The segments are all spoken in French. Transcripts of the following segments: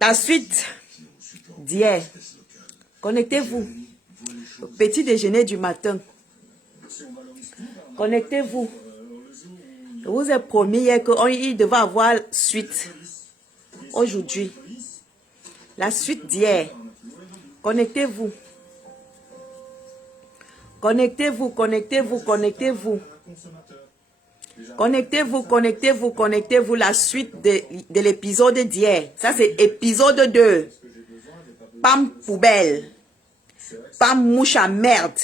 La suite d'hier. Connectez-vous. Au petit déjeuner du matin. Connectez-vous. Je vous ai promis hier qu'il devait avoir suite. Aujourd'hui. La suite d'hier. Connectez-vous. Connectez-vous, connectez-vous, connectez-vous. Connectez-vous, connectez-vous, connectez-vous. La suite de l'épisode d'hier. Ça, c'est épisode 2. Pam poubelle. Pam mouche à merde.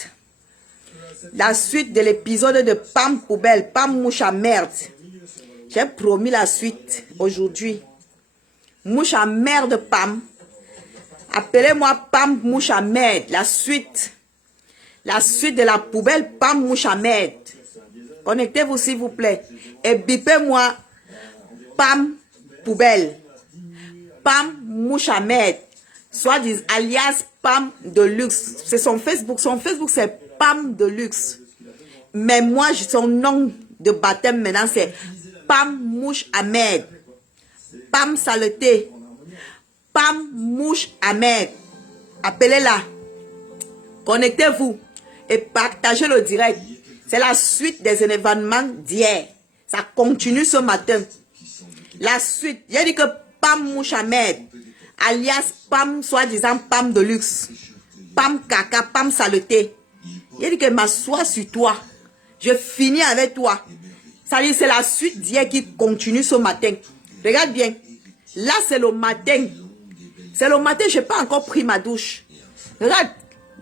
La suite de l'épisode de Pam poubelle. Pam mouche à merde. J'ai promis la suite aujourd'hui. Mouche à merde, Pam. Appelez-moi Pam mouche à merde. La suite. La suite de la poubelle, Pam mouche à merde. Connectez-vous s'il vous plaît. Et bipez-moi Pam poubelle. Pam mouche à merde. Soit disant alias Pam de luxe. C'est son Facebook. Son Facebook c'est Pam de luxe. Mais moi, son nom de baptême maintenant c'est Pam mouche à merde. Pam saleté. Pam mouche à merde. Appelez-la. Connectez-vous et partagez le direct. C'est la suite des événements d'hier. Ça continue ce matin. La suite. J'ai dit que Pam mouche à merde. Alias Pam, soi-disant Pam de luxe. Pam caca, Pam saleté. J'ai dit que m'assois sur toi. Je finis avec toi. Ça dit c'est la suite d'hier qui continue ce matin. Regarde bien. Là, c'est le matin. C'est le matin, je n'ai pas encore pris ma douche. Regarde.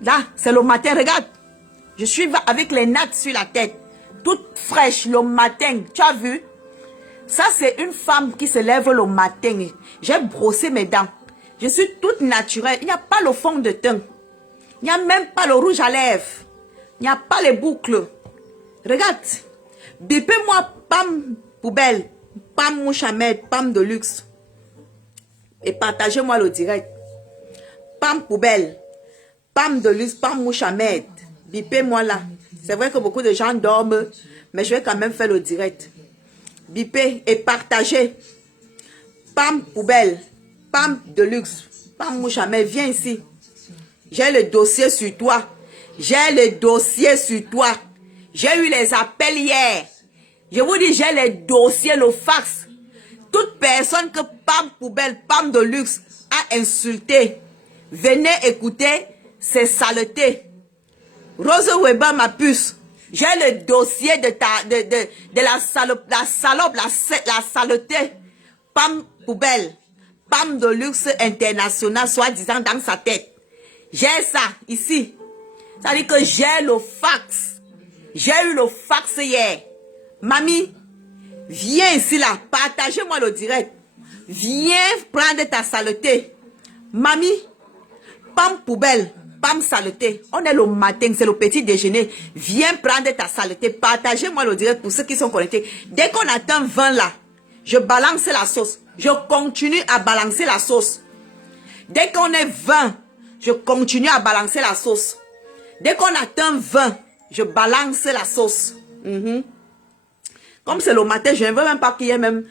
Là, c'est le matin, regarde. Je suis avec les nattes sur la tête. Toute fraîche le matin. Tu as vu? Ça, c'est une femme qui se lève le matin. J'ai brossé mes dents. Je suis toute naturelle. Il n'y a pas le fond de teint. Il n'y a même pas le rouge à lèvres. Il n'y a pas les boucles. Regarde. Bipez-moi Pam poubelle. Pam mouche à merde. Pam de luxe. Et partagez-moi le direct. Pam poubelle. Pam de luxe, Pam mouche à merde. Bipez-moi là. C'est vrai que beaucoup de gens dorment, mais je vais quand même faire le direct. Bipez et partagez. Pam poubelle. Pam de luxe. Pam mouche à merde. Viens ici. J'ai le dossier sur toi. J'ai le dossier sur toi. J'ai eu les appels hier. Je vous dis, j'ai les dossiers, le fax. Toute personne que Pam poubelle, Pam de luxe a insulté, venez écouter ces saletés. Rose Weber, ma puce, j'ai le dossier de la salope, la saleté. Pam poubelle, Pam de luxe international, soi-disant dans sa tête. J'ai ça ici. Ça dit que j'ai le fax. J'ai eu le fax hier. Mamie, viens ici là, partagez-moi le direct. Viens prendre ta saleté. Mamie, Pam poubelle, Pam saleté. On est le matin, c'est le petit déjeuner. Viens prendre ta saleté. Partagez-moi le direct pour ceux qui sont connectés. Dès qu'on atteint 20 là, je balance la sauce. Je continue à balancer la sauce. Dès qu'on est 20, je continue à balancer la sauce. Dès qu'on atteint 20, je balance la sauce. Comme c'est le matin, je ne veux même pas qu'il y ait même...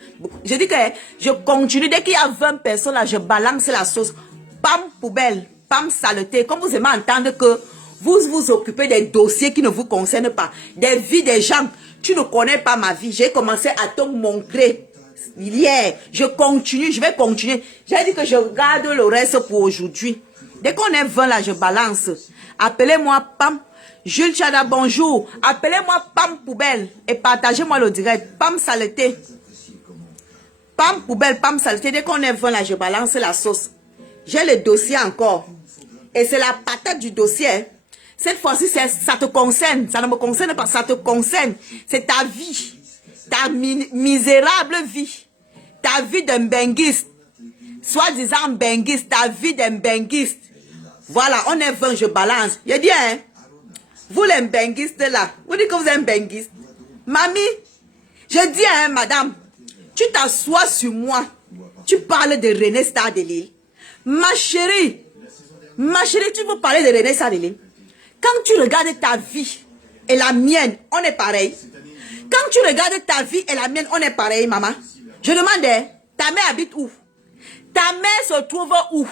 Je dis que je continue. Dès qu'il y a 20 personnes là, je balance la sauce. Pam poubelle, Pam saleté. Comme vous aimez entendre que vous vous occupez des dossiers qui ne vous concernent pas. Des vies des gens. Tu ne connais pas ma vie. J'ai commencé à te montrer hier. Je continue, je vais continuer. J'ai dit que je garde le reste pour aujourd'hui. Dès qu'on est 20 là, je balance. Appelez-moi Pam. Jules Chada, bonjour. Appelez-moi Pam poubelle et partagez-moi le direct. Pam saleté. Pam poubelle, Pam saleté. Dès qu'on est 20 là, je balance la sauce. J'ai le dossier encore. Et c'est la patate du dossier. Cette fois-ci, ça te concerne. Ça ne me concerne pas, ça te concerne. C'est ta vie. Ta misérable vie. Ta vie d'un benguiste. Soi-disant benguiste. Ta vie d'un benguiste. Voilà, on est 20, je balance. Je dis, hein. Vous les benguistes là, vous dites que vous êtes un benguiste. Mamie, je dis à madame, tu t'assois sur moi. Tu parles de René Star de Lille. Ma chérie, tu veux parler de René Star de Lille. Quand tu regardes ta vie et la mienne, on est pareil. Quand tu regardes ta vie et la mienne, on est pareil, maman. Je demande, ta mère habite où? Ta mère se trouve où?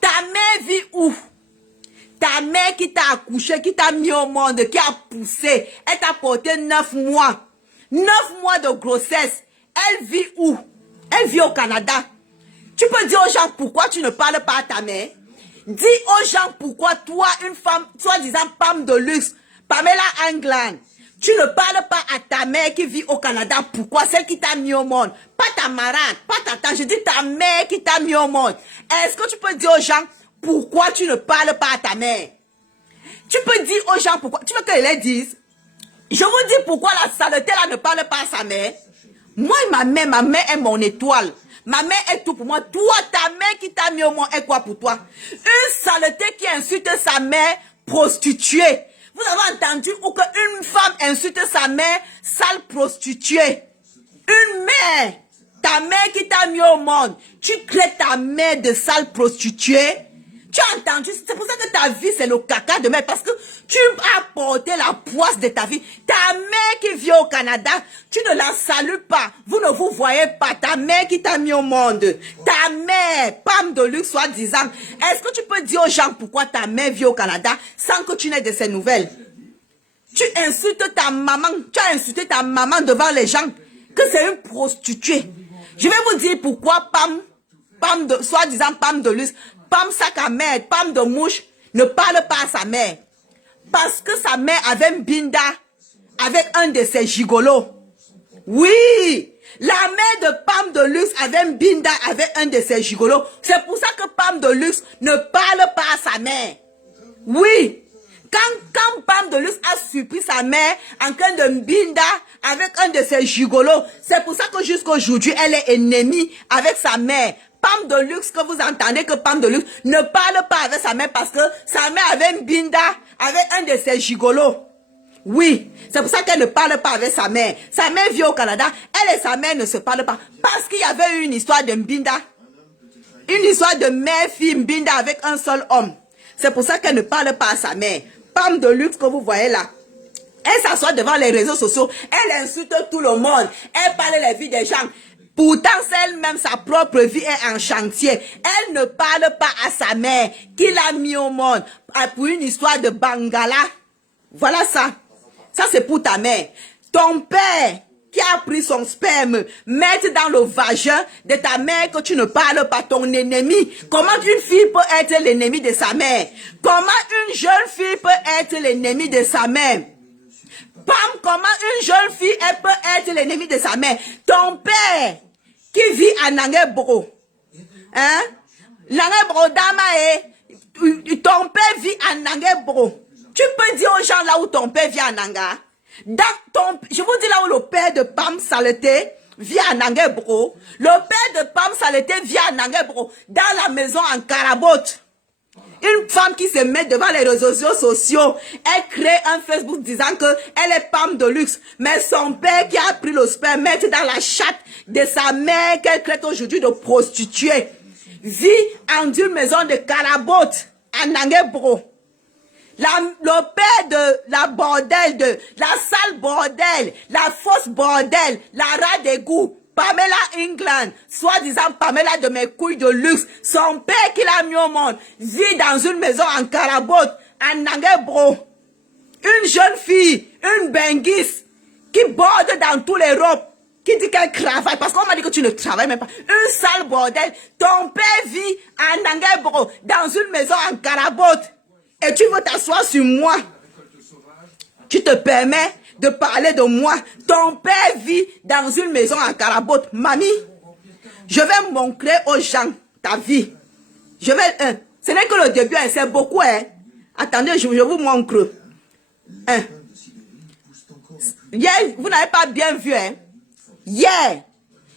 Ta mère vit où? Ta mère qui t'a accouché, qui t'a mis au monde, qui a poussé, elle t'a porté 9 mois. 9 mois de grossesse. Elle vit où? Elle vit au Canada. Tu peux dire aux gens pourquoi tu ne parles pas à ta mère? Dis aux gens pourquoi toi, une femme, soi-disant femme de luxe, Pamela England, tu ne parles pas à ta mère qui vit au Canada. Pourquoi? Celle qui t'a mis au monde. Pas ta marade, pas ta tante. Je dis ta mère qui t'a mis au monde. Est-ce que tu peux dire aux gens pourquoi tu ne parles pas à ta mère? Tu peux dire aux gens pourquoi. Tu veux qu'ils les disent? Je vous dis pourquoi la saleté là ne parle pas à sa mère. Moi et ma mère est mon étoile. Ma mère est tout pour moi. Toi, ta mère qui t'a mis au monde est quoi pour toi? Une saleté qui insulte sa mère, prostituée. Vous avez entendu ou qu'une femme insulte sa mère, sale prostituée? Une mère, ta mère qui t'a mis au monde, tu crées ta mère de sale prostituée? Tu as entendu? C'est pour ça que ta vie, c'est le caca de mère. Parce que tu as porté la poisse de ta vie. Ta mère qui vit au Canada, tu ne la salues pas. Vous ne vous voyez pas. Ta mère qui t'a mis au monde. Ta mère, femme de luxe, soi-disant. Est-ce que tu peux dire aux gens pourquoi ta mère vit au Canada sans que tu n'aies de ses nouvelles? Tu insultes ta maman. Tu as insulté ta maman devant les gens. Que c'est une prostituée. Je vais vous dire pourquoi Pam de, soi-disant Pam de luxe, Pam sac à merde, Pam de mouche, ne parle pas à sa mère. Parce que sa mère avait un binda avec un de ses gigolos. Oui, la mère de Pam de luxe avait un binda avec un de ses gigolos. C'est pour ça que Pam de luxe ne parle pas à sa mère. Oui, quand Pam de luxe a surpris sa mère en train de binda avec un de ses gigolos, c'est pour ça que jusqu'à aujourd'hui, elle est ennemie avec sa mère. Pam de luxe, que vous entendez que Pam de luxe ne parle pas avec sa mère parce que sa mère avait un binda avec un de ses gigolos. Oui, c'est pour ça qu'elle ne parle pas avec sa mère. Sa mère vit au Canada, elle et sa mère ne se parlent pas parce qu'il y avait eu une histoire de binda. Une histoire de mère-fille binda avec un seul homme. C'est pour ça qu'elle ne parle pas à sa mère. Pam de luxe que vous voyez là. Elle s'assoit devant les réseaux sociaux. Elle insulte tout le monde. Elle parle de la vie des gens. Pourtant, elle-même, sa propre vie est en chantier. Elle ne parle pas à sa mère qui l'a mis au monde pour une histoire de Bangala. Voilà ça. Ça, c'est pour ta mère. Ton père qui a pris son sperme, mettre dans le vagin de ta mère que tu ne parles pas, ton ennemi. Comment une fille peut être l'ennemi de sa mère? Comment une jeune fille peut être l'ennemi de sa mère? Pam, comment une jeune fille elle peut être l'ennemi de sa mère? Ton père qui vit à Nanguebro, hein? Nanguebro Damae, ton père vit à Nanguebro. Tu peux dire aux gens là où ton père vit à Nanga. Je vous dis là où le père de Pam Saleté vit à Nanguebro. Le père de Pam Saleté vit à Nanguebro, dans la maison en Carabote. Une femme qui se met devant les réseaux sociaux, elle crée un Facebook disant que elle est femme de luxe. Mais son père qui a pris le sperme, met dans la chatte de sa mère qu'elle crée aujourd'hui de prostituée, vit en une maison de Carabote, à Nanguebro. Le père de la bordel, la sale bordel, la fausse bordel, la rat d'égout, Pamela England, soi-disant Pamela de mes couilles de luxe, son père qui l'a mis au monde, vit dans une maison en Carabote, à Nanguebro. Une jeune fille, une benguisse, qui borde dans toute l'Europe, qui dit qu'elle travaille, parce qu'on m'a dit que tu ne travailles même pas. Une sale bordel, ton père vit à Nanguebro, dans une maison en Carabote, et tu veux t'asseoir sur moi. Tu te permets de parler de moi. Ton père vit dans une maison en Carabote. Mamie, je vais montrer aux gens ta vie. Ce n'est que le début, hein, c'est beaucoup. Hein. Attendez, je vous montre. Hein. Hier, vous n'avez pas bien vu. Hein. Hier,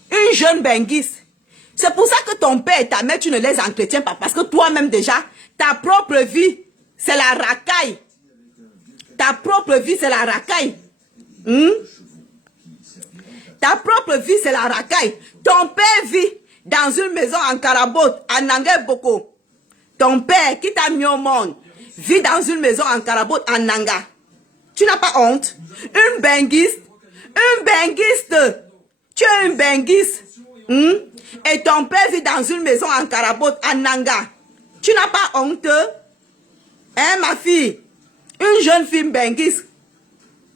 une jeune benguisse. C'est pour ça que ton père et ta mère, tu ne les entretiens pas. Parce que toi-même déjà, ta propre vie, c'est la racaille. Ta propre vie, c'est la racaille. Ta propre vie, c'est la racaille. Ton père vit dans une maison en Carabote, à Nangueboko. Ton père qui t'a mis au monde vit dans une maison en Carabote, à Nanga. Tu n'as pas honte? Une benguiste. Une benguiste. Tu es une benguiste. Et ton père vit dans une maison en Carabote, en Nanga. Tu n'as pas honte? Hein, ma fille? Une jeune fille benguiste.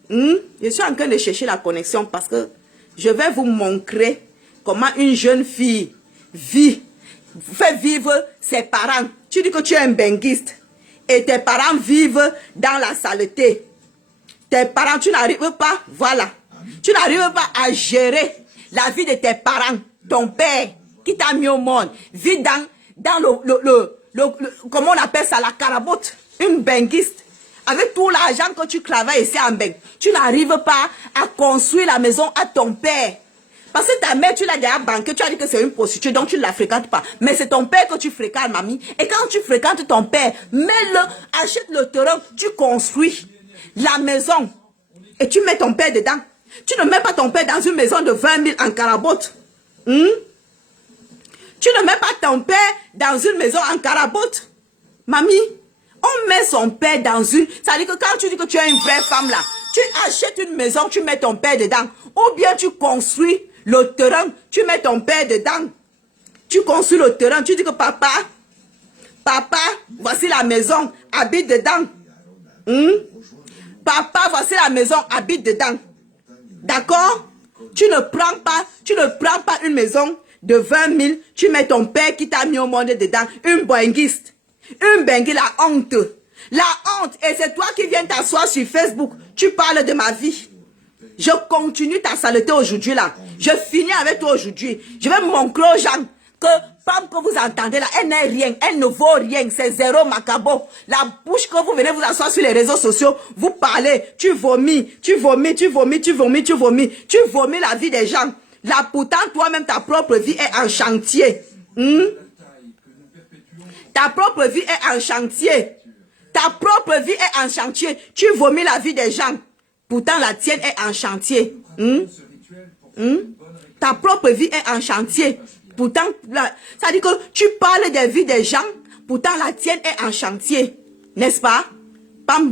Je suis en train de chercher la connexion parce que je vais vous montrer comment une jeune fille vit, fait vivre ses parents. Tu dis que tu es un benguiste et tes parents vivent dans la saleté. Tes parents, tu n'arrives pas, voilà. Tu n'arrives pas à gérer la vie de tes parents. Ton père qui t'a mis au monde vit dans comment on appelle ça, la carabote, une benguiste. Avec tout l'argent que tu travailles ici en Beng, tu n'arrives pas à construire la maison à ton père. Parce que ta mère, tu l'as déjà banqué, tu as dit que c'est une prostituée, donc tu ne la fréquentes pas. Mais c'est ton père que tu fréquentes, mamie. Et quand tu fréquentes ton père, mets-le, achète le terrain, tu construis la maison. Et tu mets ton père dedans. Tu ne mets pas ton père dans une maison de 20 000 en carabote. Tu ne mets pas ton père dans une maison en carabote. Mamie, on met son père dans une... Ça veut dire que quand tu dis que tu es une vraie femme là, tu achètes une maison, tu mets ton père dedans. Ou bien tu construis le terrain, tu mets ton père dedans. Tu construis le terrain, tu dis que papa, voici la maison, habite dedans. Papa, voici la maison, habite dedans. D'accord? Tu ne prends pas une maison de 20 000, tu mets ton père qui t'a mis au monde dedans, une benguiste. Une bengue, la honte. La honte. Et c'est toi qui viens t'asseoir sur Facebook. Tu parles de ma vie. Je continue ta saleté aujourd'hui là. Je finis avec toi aujourd'hui. Je vais montrer aux gens que femme que vous entendez là, elle n'est rien. Elle ne vaut rien. C'est zéro macabo. La bouche que vous venez vous asseoir sur les réseaux sociaux, vous parlez, tu vomis, tu vomis, tu vomis, tu vomis, tu vomis. Tu vomis la vie des gens. Là, pourtant, toi-même, ta propre vie est en chantier. Ta propre vie est en chantier. Ta propre vie est en chantier. Tu vomis la vie des gens. Pourtant, la tienne est en chantier. Ta propre vie est en chantier. Pourtant, ça dit que tu parles des vies des gens. Pourtant, la tienne est en chantier. N'est-ce pas? Pam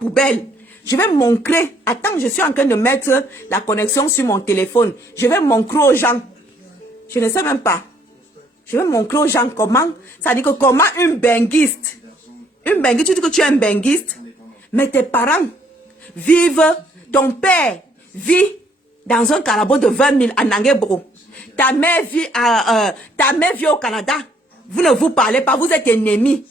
poubelle. Je vais montrer. Attends, je suis en train de mettre la connexion sur mon téléphone. Je vais montrer aux gens. Je ne sais même pas. Je vais montrer aux gens comment, ça dit que comment une benguiste, tu dis que tu es un benguiste, mais tes parents vivent, ton père vit dans un carabo de 20 000 à Nanguebro. Ta mère vit au Canada. Vous ne vous parlez pas, vous êtes ennemis.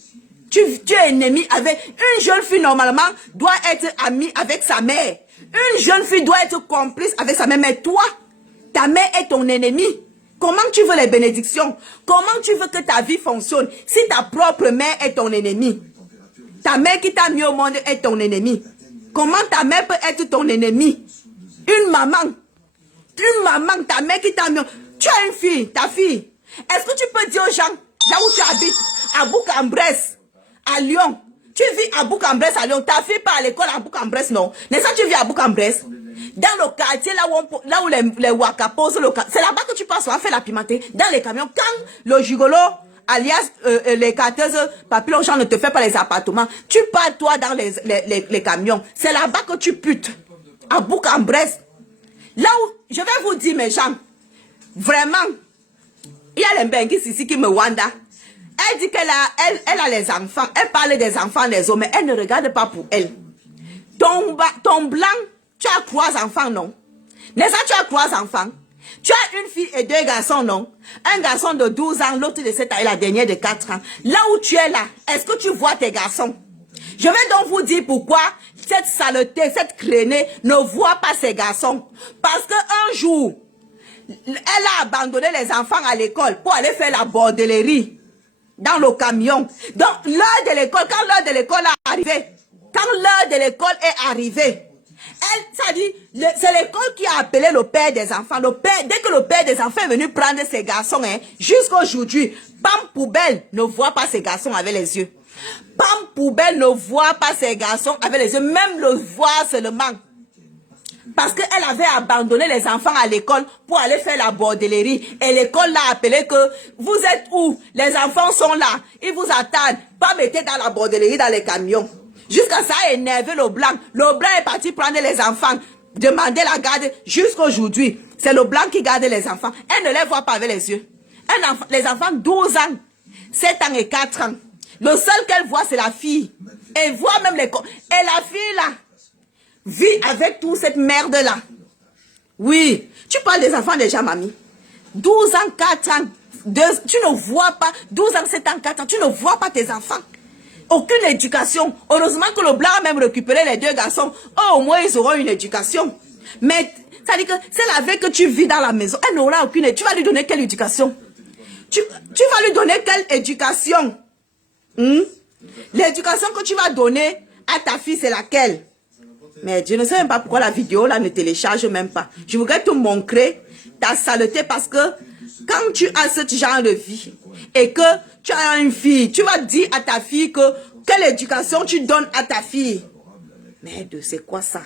Tu es ennemi avec, une jeune fille normalement doit être amie avec sa mère. Une jeune fille doit être complice avec sa mère, mais toi, ta mère est ton ennemi. Comment tu veux les bénédictions? Comment tu veux que ta vie fonctionne si ta propre mère est ton ennemi? Ta mère qui t'a mis au monde est ton ennemi. Comment ta mère peut être ton ennemi? Une maman, ta mère qui t'a mis... Tu as une fille, ta fille. Est-ce que tu peux dire aux gens, là où tu habites, à Bourg-en-Bresse, à Lyon, tu vis à Bourg-en-Bresse, à Lyon, ta fille part à l'école à Bourg-en-Bresse, non? N'est-ce pas que tu vis à Bourg-en-Bresse? Dans le quartier, là où les Waka posent le quartier, c'est là-bas que tu passes, on fait la pimentée. Dans les camions, quand le gigolo, alias les carteuses, papillons, gens ne te fait pas les appartements, tu pars toi dans les camions. C'est là-bas que tu putes. À Bourg-en-Bresse. Là où, je vais vous dire, mes gens, vraiment, il y a les benguistes ici qui me wanda. Elle dit qu'elle a les enfants. Elle parle des enfants des hommes, mais elle ne regarde pas pour elle. Ton blanc, tu as 3 enfants, non? N'est-ce pas, tu as 3 enfants? Tu as une fille et 2 garçons, non? Un garçon de 12 ans, l'autre de 7 ans et la dernière de 4 ans. Là où tu es là, est-ce que tu vois tes garçons? Je vais donc vous dire pourquoi cette saleté, cette crénée ne voit pas ses garçons. Parce qu'un jour, elle a abandonné les enfants à l'école pour aller faire la bordellerie dans le camion. Donc, l'heure de l'école, quand l'heure de l'école est arrivée, ça dit, c'est l'école qui a appelé le père des enfants. Dès que le père des enfants est venu prendre ses garçons, jusqu'à aujourd'hui, Pam Poubelle ne voit pas ses garçons avec les yeux. Pam Poubelle ne voit pas ses garçons avec les yeux, même le voir seulement. Parce qu'elle avait abandonné les enfants à l'école pour aller faire la bordellerie. Et l'école l'a appelé que, vous êtes où? Les enfants sont là, ils vous attendent. Pam était dans la bordellerie dans les camions. Jusqu'à ça a énervé le blanc. Le blanc est parti prendre les enfants, demander la garde jusqu'à aujourd'hui. C'est le blanc qui garde les enfants. Elle ne les voit pas avec les yeux. Les enfants 12 ans, 7 ans et 4 ans. Le seul qu'elle voit, c'est la fille. Elle voit même les... Et la fille, là, vit avec toute cette merde-là. Oui. Tu parles des enfants déjà, mamie. 12 ans, 4 ans. Tu ne vois pas. 12 ans, 7 ans, 4 ans. Tu ne vois pas tes enfants. Aucune éducation. Heureusement que le blanc a même récupéré les 2 garçons. Oh, au moins, ils auront une éducation. Mais, ça dit que c'est la veille que tu vis dans la maison. Elle n'aura aucune éducation. Tu vas lui donner quelle éducation? Tu vas lui donner quelle éducation? L'éducation que tu vas donner à ta fille, c'est laquelle? Mais je ne sais même pas pourquoi la vidéo là ne télécharge même pas. Je voudrais te montrer ta saleté parce que quand tu as ce genre de vie et que tu as une fille, tu vas dire à ta fille que quelle éducation tu donnes à ta fille. Merde, c'est quoi ça?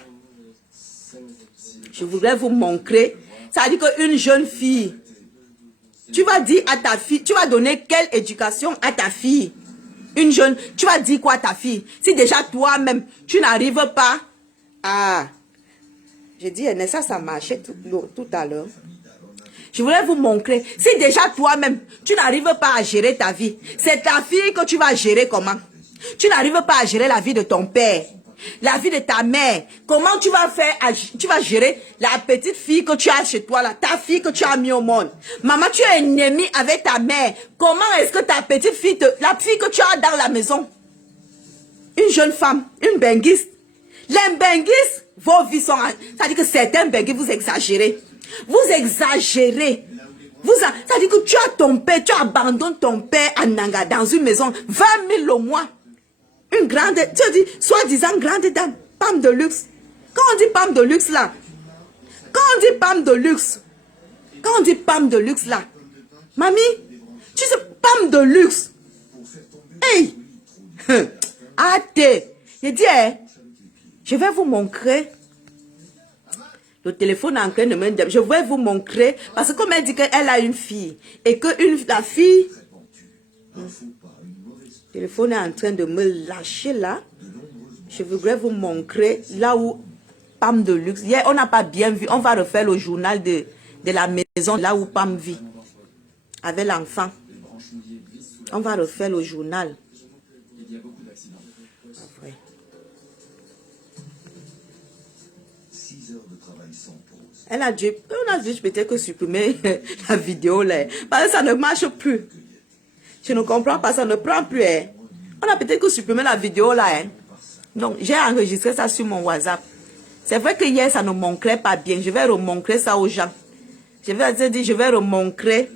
Je voudrais vous montrer. Ça veut dire qu'une jeune fille, tu vas dire à ta fille, tu vas donner quelle éducation à ta fille? Une jeune, tu vas dire quoi à ta fille? Si déjà toi-même, tu n'arrives pas à... J'ai dit, ça marchait tout à l'heure. Je voulais vous montrer. Si déjà toi-même, tu n'arrives pas à gérer ta vie, c'est ta fille que tu vas gérer comment? Tu n'arrives pas à gérer la vie de ton père, la vie de ta mère. Comment tu vas faire, tu vas gérer la petite fille que tu as chez toi, là, ta fille que tu as mis au monde. Maman, tu es ennemie avec ta mère. Comment est-ce que ta petite fille, la fille que tu as dans la maison, une jeune femme, une benguiste, les benguistes, vos vies sont... Ça dit que certains benguistes, vous exagérez. Vous exagérez. Ça dit que tu as ton père, tu abandonnes ton père à Nanga dans une maison, 20 000 au mois. Une grande, tu dis, soi-disant grande dame, femme de luxe. Quand on dit femme de luxe là, quand on dit femme de luxe, quand on dit femme de luxe là, mamie, tu sais, femme de luxe. Hey, hâte. Je dis, je vais vous montrer. Le téléphone est en train de me... Je vais vous montrer. Parce que comme elle dit qu'elle a une fille. Et que la fille... Le téléphone est en train de me lâcher là. Je voudrais vous montrer là où... Pam de luxe. Hier, on n'a pas bien vu. On va refaire le journal de la maison là où Pam vit. Avec l'enfant. On va refaire le journal. On a dû peut-être supprimer la vidéo là. Parce que ça ne marche plus. Je ne comprends pas, ça ne prend plus. On a peut-être que supprimer la vidéo là. Donc, j'ai enregistré ça sur mon WhatsApp. C'est vrai que hier, ça ne montrait pas bien. Je vais remontrer ça aux gens. Je vais remontrer.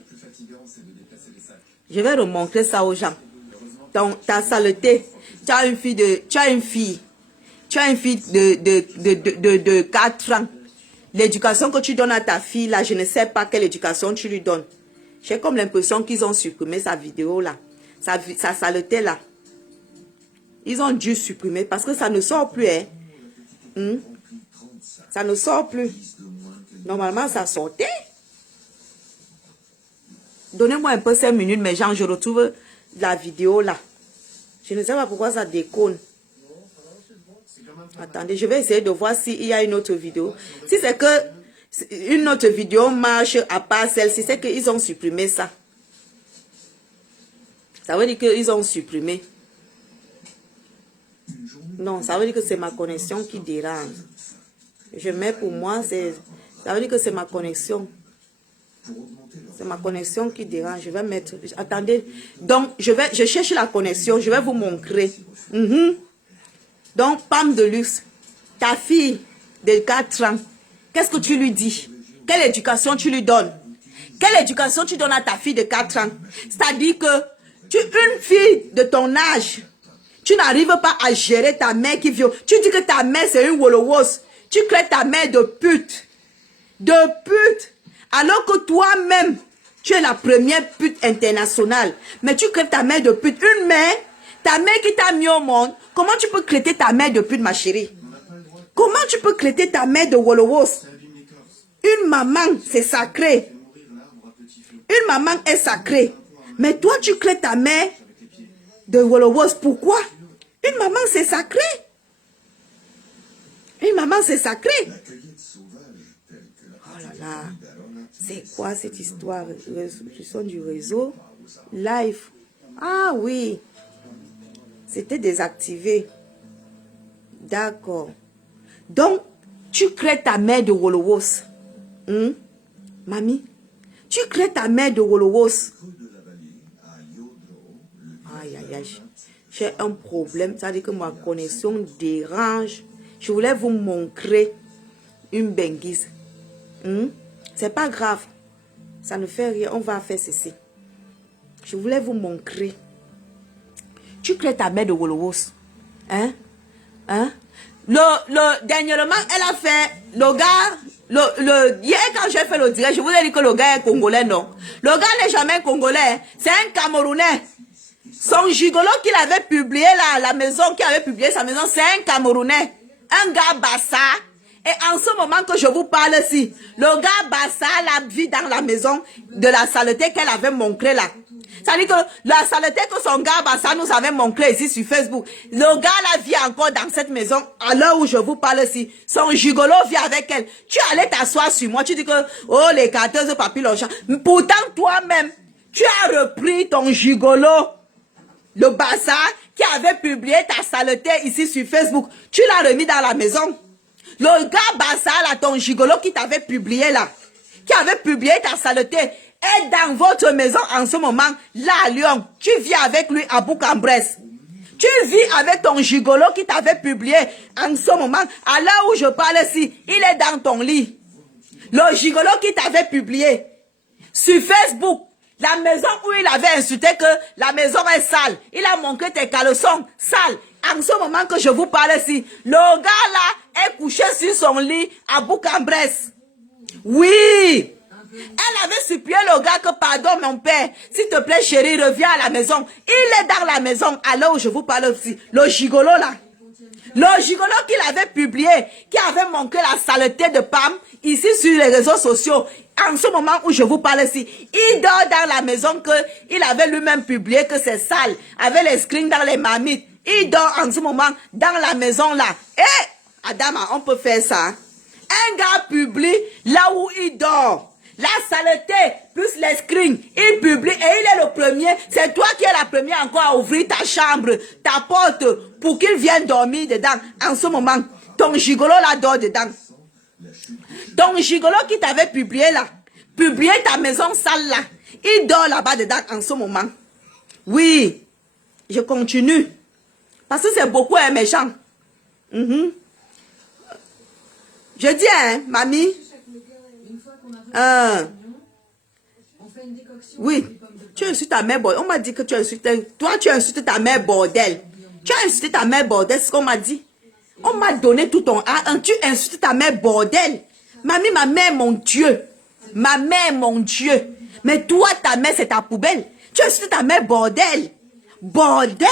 Je vais remontrer ça aux gens. Donc, ta saleté. Tu as une fille de 4 ans. L'éducation que tu donnes à ta fille, là, je ne sais pas quelle éducation tu lui donnes. J'ai comme l'impression qu'ils ont supprimé sa vidéo, là. Sa saleté, là. Ils ont dû supprimer parce que ça ne sort plus, Ça ne sort plus. Normalement, ça sortait. Donnez-moi un peu 5 minutes, mes gens, je retrouve la vidéo, là. Je ne sais pas pourquoi ça déconne. Attendez, je vais essayer de voir s'il y a une autre vidéo. Si c'est que une autre vidéo marche à part celle-ci, c'est qu'ils ont supprimé ça. Ça veut dire qu'ils ont supprimé. Non, ça veut dire que c'est ma connexion qui dérange. Je mets pour moi, ça veut dire que c'est ma connexion. C'est ma connexion qui dérange. Je vais mettre... Attendez. Donc, je cherche la connexion. Je vais vous montrer. Donc, femme de luxe, ta fille de 4 ans, qu'est-ce que tu lui dis? Quelle éducation tu lui donnes? Quelle éducation tu donnes à ta fille de 4 ans? C'est-à-dire que une fille de ton âge, tu n'arrives pas à gérer ta mère qui viole. Tu dis que ta mère c'est une wolowos. Tu crées ta mère de pute. De pute. Alors que toi-même, tu es la première pute internationale. Mais tu crées ta mère de pute. Une mère, ta mère qui t'a mis au monde. Comment tu peux traiter ta mère de pute, ma chérie? Comment tu peux traiter ta mère de wolowos? Une maman, c'est sacré. Une maman est sacrée. Mais toi, tu crées ta mère de wolowos. Pourquoi? Une maman, c'est sacré. Une maman, c'est sacré. Oh là là. C'est quoi cette histoire? Restitution du réseau. Live. Ah oui. C'était désactivé. D'accord. Donc, tu crées ta mère de Wolowos. Mamie, tu crées ta mère de Wolowos. Aïe, aïe, aïe. J'ai un problème. Ça veut dire que ma connexion dérange. Je voulais vous montrer une benguise. C'est pas grave. Ça ne fait rien. On va faire ceci. Je voulais vous montrer. Tu crées ta mère de Wolowos. Dernièrement, elle a fait le gars. Hier, quand j'ai fait le direct, je vous ai dit que le gars est congolais, non. Le gars n'est jamais congolais. C'est un Camerounais. Son gigolo qu'il avait publié là, la maison qui avait publié sa maison, c'est un Camerounais. Un gars Bassa. Et en ce moment que je vous parle ici, le gars Bassa la vit dans la maison de la saleté qu'elle avait montré là. Ça veut dire que la saleté que son gars Bassa nous avait montré ici sur Facebook, le gars là vit encore dans cette maison à l'heure où je vous parle ici. Son gigolo vit avec elle. Tu allais t'asseoir sur moi, tu dis que, oh les carteuses papillons. Pourtant toi-même, tu as repris ton gigolo, le Bassa, qui avait publié ta saleté ici sur Facebook. Tu l'as remis dans la maison. Le gars Bassa, là, ton gigolo qui t'avait publié là, qui avait publié ta saleté, est dans votre maison en ce moment, là à Lyon. Tu vis avec lui à Bourg-en-Bresse. Tu vis avec ton gigolo qui t'avait publié en ce moment, à l'heure où je parle ici, il est dans ton lit. Le gigolo qui t'avait publié sur Facebook, la maison où il avait insulté que la maison est sale. Il a montré tes caleçons sales. En ce moment que je vous parle ici, le gars là est couché sur son lit à Bourg-en-Bresse. Oui. Elle avait supplié le gars que pardon mon père, s'il te plaît chérie, reviens à la maison. Il est dans la maison à l'heure où je vous parle ici. Le gigolo là. Le gigolo qu'il avait publié, qui avait montré la saleté de Pam, ici sur les réseaux sociaux, en ce moment où je vous parle ici, il dort dans la maison qu'il avait lui-même publié que c'est sale, avec les screens dans les marmites. Il dort en ce moment dans la maison là. Et, Adama, on peut faire ça. Un gars publie là où il dort. La saleté, plus les screens, il publie et il est le premier. C'est toi qui es la première encore à ouvrir ta chambre, ta porte, pour qu'il vienne dormir dedans. En ce moment, ton gigolo là dort dedans. Ton gigolo qui t'avait publié là, publié ta maison sale là, il dort là-bas dedans en ce moment. Oui, je continue. Parce que c'est beaucoup un méchant. Je dis, hein, mamie. Oui, tu insultes ta mère bordel. On m'a dit que tu insultes. Toi, tu insultes ta mère bordel. Tu as insulté ta mère bordel, c'est ce qu'on m'a dit. On m'a donné tout ton A1. Tu insultes ta mère bordel. Mamie, ma mère, mon Dieu. Ma mère, mon Dieu. Mais toi, ta mère, c'est ta poubelle. Tu insultes ta mère bordel. Bordel.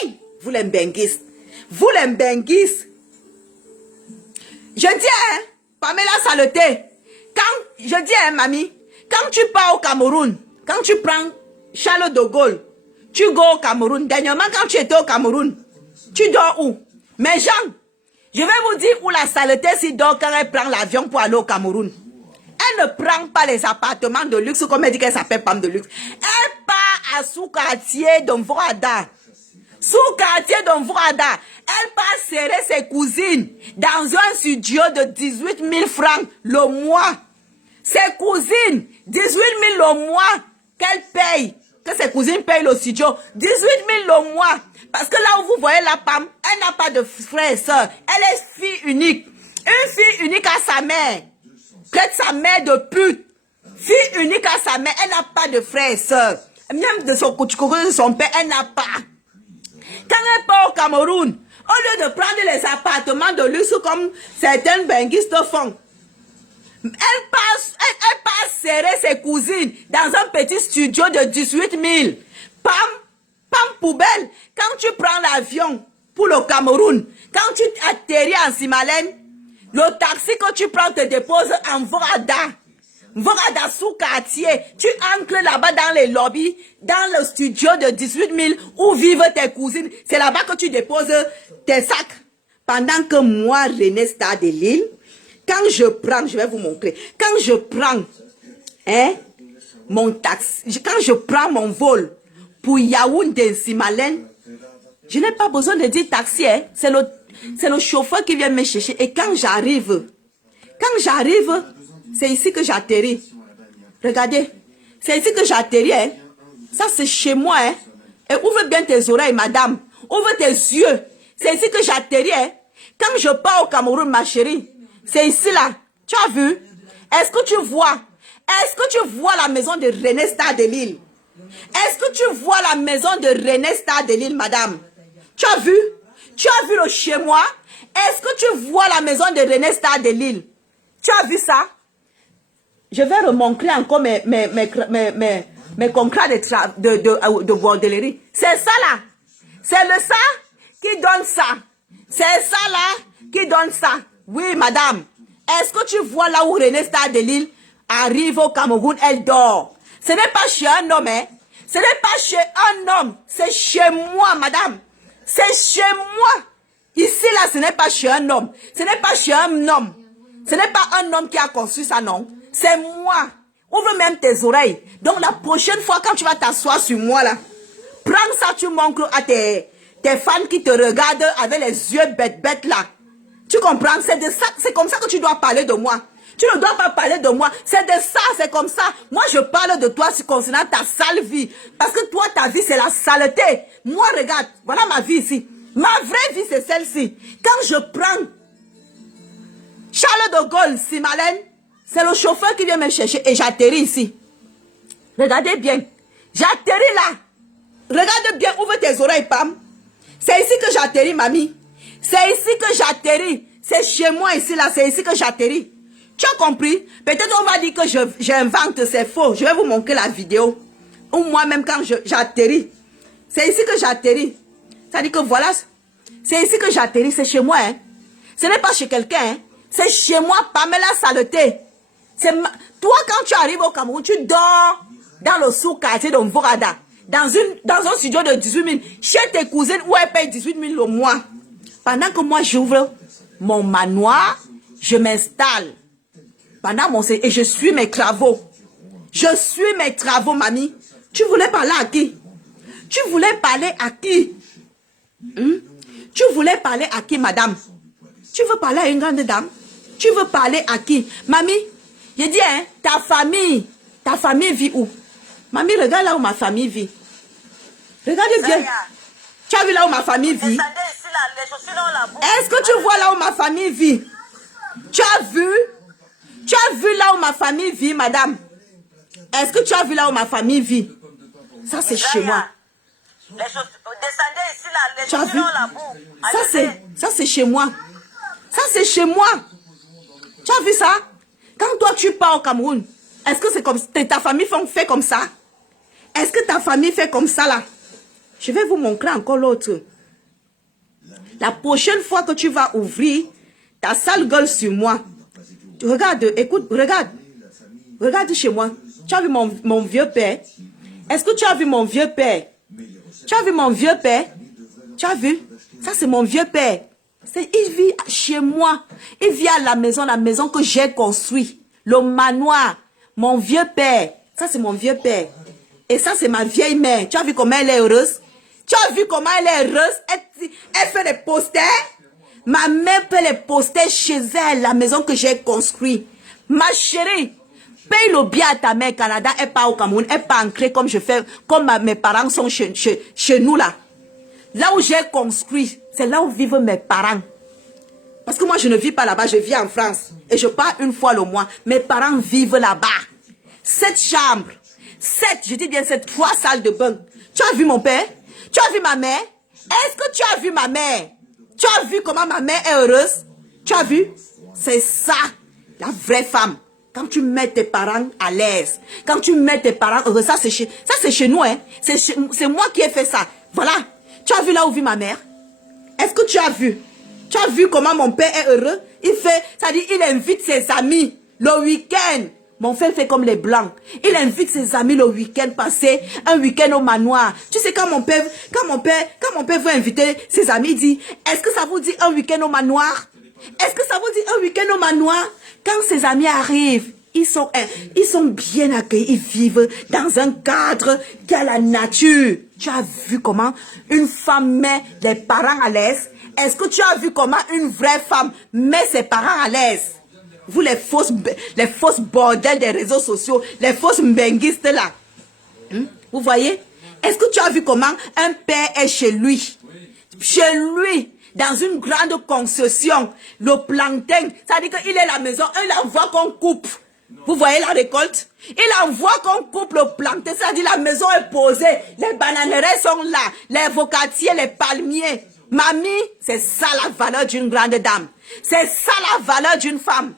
Hey! Vous les benguistes. Vous les benguistes. Je dis, hein, Pamela Saleté. Quand, je dis, hein, mamie, quand tu pars au Cameroun, quand tu prends Charles de Gaulle, tu go au Cameroun. Dernièrement, quand tu étais au Cameroun, tu dors où? Mais Jean, je vais vous dire où la saleté s'y dort quand elle prend l'avion pour aller au Cameroun. Elle ne prend pas les appartements de luxe, comme elle dit qu'elle s'appelle Pam de luxe. Elle part à sous-quartier d'Omvrada. Sous-quartier d'Omvrada. Elle part serrer ses cousines dans un studio de 18 000 francs le mois. Ses cousines, 18 000 le mois qu'elle paye. Que ses cousines payent le studio. 18 000 le mois. Parce que là où vous voyez la Pam, elle n'a pas de frère et soeur. Elle est fille unique. Une fille unique à sa mère. Traite sa mère de pute. Fille unique à sa mère. Elle n'a pas de frère et soeur. Même de son de son père, elle n'a pas. Quand elle part au Cameroun, au lieu de prendre les appartements de luxe comme certaines benguistes font, elle passe serrer ses cousines dans un petit studio de 18 000. Pam poubelle. Quand tu prends l'avion pour le Cameroun, quand tu atterris en Simalène, le taxi que tu prends te dépose en Vrada. Vrada sous-quartier. Tu entres là-bas dans les lobbies, dans le studio de 18 000 où vivent tes cousines. C'est là-bas que tu déposes tes sacs. Pendant que moi, René Star de Lille, Quand je prends, je vais vous montrer. Quand je prends, hein, mon taxi, quand je prends mon vol pour Yaoundé Simalène, je n'ai pas besoin de dire taxi, hein. C'est le chauffeur qui vient me chercher. Et quand j'arrive, c'est ici que j'atterris. Regardez, c'est ici que j'atterris, hein. Ça, c'est chez moi, hein. Et ouvre bien tes oreilles, madame. Ouvre tes yeux. C'est ici que j'atterris, hein. Quand je pars au Cameroun, ma chérie, c'est ici, là. Tu as vu? Est-ce que tu vois? Est-ce que tu vois la maison de René Star de Lille? Est-ce que tu vois la maison de René Star de Lille, madame? Tu as vu? Tu as vu le chez moi? Est-ce que tu vois la maison de René Star de Lille? Tu as vu ça? Je vais remontrer encore mes contrats de bordellerie. C'est ça là. C'est le ça qui donne ça. C'est ça là qui donne ça. Oui, madame. Est-ce que tu vois là où René Star de Lille arrive au Cameroun, elle dort? Ce n'est pas chez un homme, hein. Ce n'est pas chez un homme. C'est chez moi, madame. C'est chez moi. Ici, là, ce n'est pas chez un homme. Ce n'est pas chez un homme. Ce n'est pas un homme qui a construit ça, non. C'est moi. Ouvre même tes oreilles. Donc, la prochaine fois, quand tu vas t'asseoir sur moi, là, prends ça, tu montres à tes fans qui te regardent avec les yeux bêtes, là. Tu comprends? C'est de ça, c'est comme ça que tu dois parler de moi. Tu ne dois pas parler de moi. C'est de ça, c'est comme ça. Moi, je parle de toi concernant ta sale vie. Parce que toi, ta vie, c'est la saleté. Moi, regarde, voilà ma vie ici. Ma vraie vie, c'est celle-ci. Quand je prends Charles de Gaulle, Simalène, c'est le chauffeur qui vient me chercher et j'atterris ici. Regardez bien. J'atterris là. Regarde bien, ouvre tes oreilles, Pam. C'est ici que j'atterris, mamie. C'est ici que j'atterris. C'est chez moi ici, là. C'est ici que j'atterris. Tu as compris? Peut-être on va dire que j'invente, c'est faux. Je vais vous montrer la vidéo. Ou moi-même quand j'atterris. C'est ici que j'atterris. Ça dit que voilà. C'est ici que j'atterris. C'est chez moi, hein. Ce n'est pas chez quelqu'un, hein. C'est chez moi, Pamela Saleté. Toi, quand tu arrives au Cameroun, tu dors dans le sous-quartier de Mvorada. Dans un studio de 18 000. Chez tes cousines où elles payent 18 000 le mois. Pendant que moi, j'ouvre mon manoir, je m'installe. Et je suis mes travaux. Je suis mes travaux, mamie. Tu voulais parler à qui? Tu voulais parler à qui? Tu voulais parler à qui, madame? Tu veux parler à une grande dame? Tu veux parler à qui? Mamie, je dis, hein, ta famille vit où? Mamie, regarde là où ma famille vit. Regarde bien. Tu as vu là où ma famille vit? Est-ce que tu vois là où ma famille vit? Tu as vu? Tu as vu là où ma famille vit, madame? Est-ce que tu as vu là où ma famille vit? Ça, c'est chez moi. Tu as vu? Ça, c'est chez moi. Ça, c'est chez moi. Tu as vu ça? Quand toi, tu pars au Cameroun, est-ce que c'est comme ta famille fait comme ça? Est-ce que ta famille fait comme ça, là? Je vais vous montrer encore l'autre. La prochaine fois que tu vas ouvrir ta sale gueule sur moi, regarde, écoute, regarde. Regarde chez moi. Tu as vu mon vieux père? Est-ce que tu as vu mon vieux père? Tu as vu mon vieux père? Tu as vu? Ça, c'est mon vieux père. Il vit chez moi. Il vit à la maison que j'ai construite. Le manoir. Mon vieux père. Ça, c'est mon vieux père. Et ça, c'est ma vieille mère. Tu as vu comment elle est heureuse? Tu as vu comment elle est heureuse? Elle fait les posters. Ma mère fait les posters chez elle, la maison que j'ai construite. Ma chérie, paye le bien à ta mère Canada. Elle part au Cameroun. Elle part ancrée comme je fais, comme mes parents sont chez nous là. Là où j'ai construit, c'est là où vivent mes parents. Parce que moi, je ne vis pas là-bas, je vis en France. Et je pars une fois le mois. Mes parents vivent là-bas. 7 chambres. 7, je dis bien 7, 3 salles de bain. Tu as vu mon père? Tu as vu ma mère? Est-ce que tu as vu ma mère? Tu as vu comment ma mère est heureuse? Tu as vu? C'est ça, la vraie femme. Quand tu mets tes parents à l'aise. Quand tu mets tes parents heureux. Ça, c'est chez nous, hein. C'est moi qui ai fait ça. Voilà. Tu as vu là où vit ma mère? Est-ce que tu as vu? Tu as vu comment mon père est heureux? Il invite ses amis le week-end. Mon frère fait comme les blancs. Il invite ses amis le week-end, passer un week-end au manoir. Tu sais, quand mon père veut inviter ses amis, il dit, est-ce que ça vous dit un week-end au manoir? Est-ce que ça vous dit un week-end au manoir? Quand ses amis arrivent, ils sont bien accueillis, ils vivent dans un cadre qui a la nature. Tu as vu comment une femme met les parents à l'aise? Est-ce que tu as vu comment une vraie femme met ses parents à l'aise? Vous les fausses bordels des réseaux sociaux, les fausses mbenguistes là. Vous voyez? Est-ce que tu as vu comment un père est chez lui? Chez lui, dans une grande concession, le plantain, ça dit qu'il est à la maison, il envoie qu'on coupe. Vous voyez la récolte? Il envoie qu'on coupe le plantain, ça dit la maison est posée, les bananeraies sont là, les vocatiers, les palmiers. Mamie, c'est ça la valeur d'une grande dame. C'est ça la valeur d'une femme.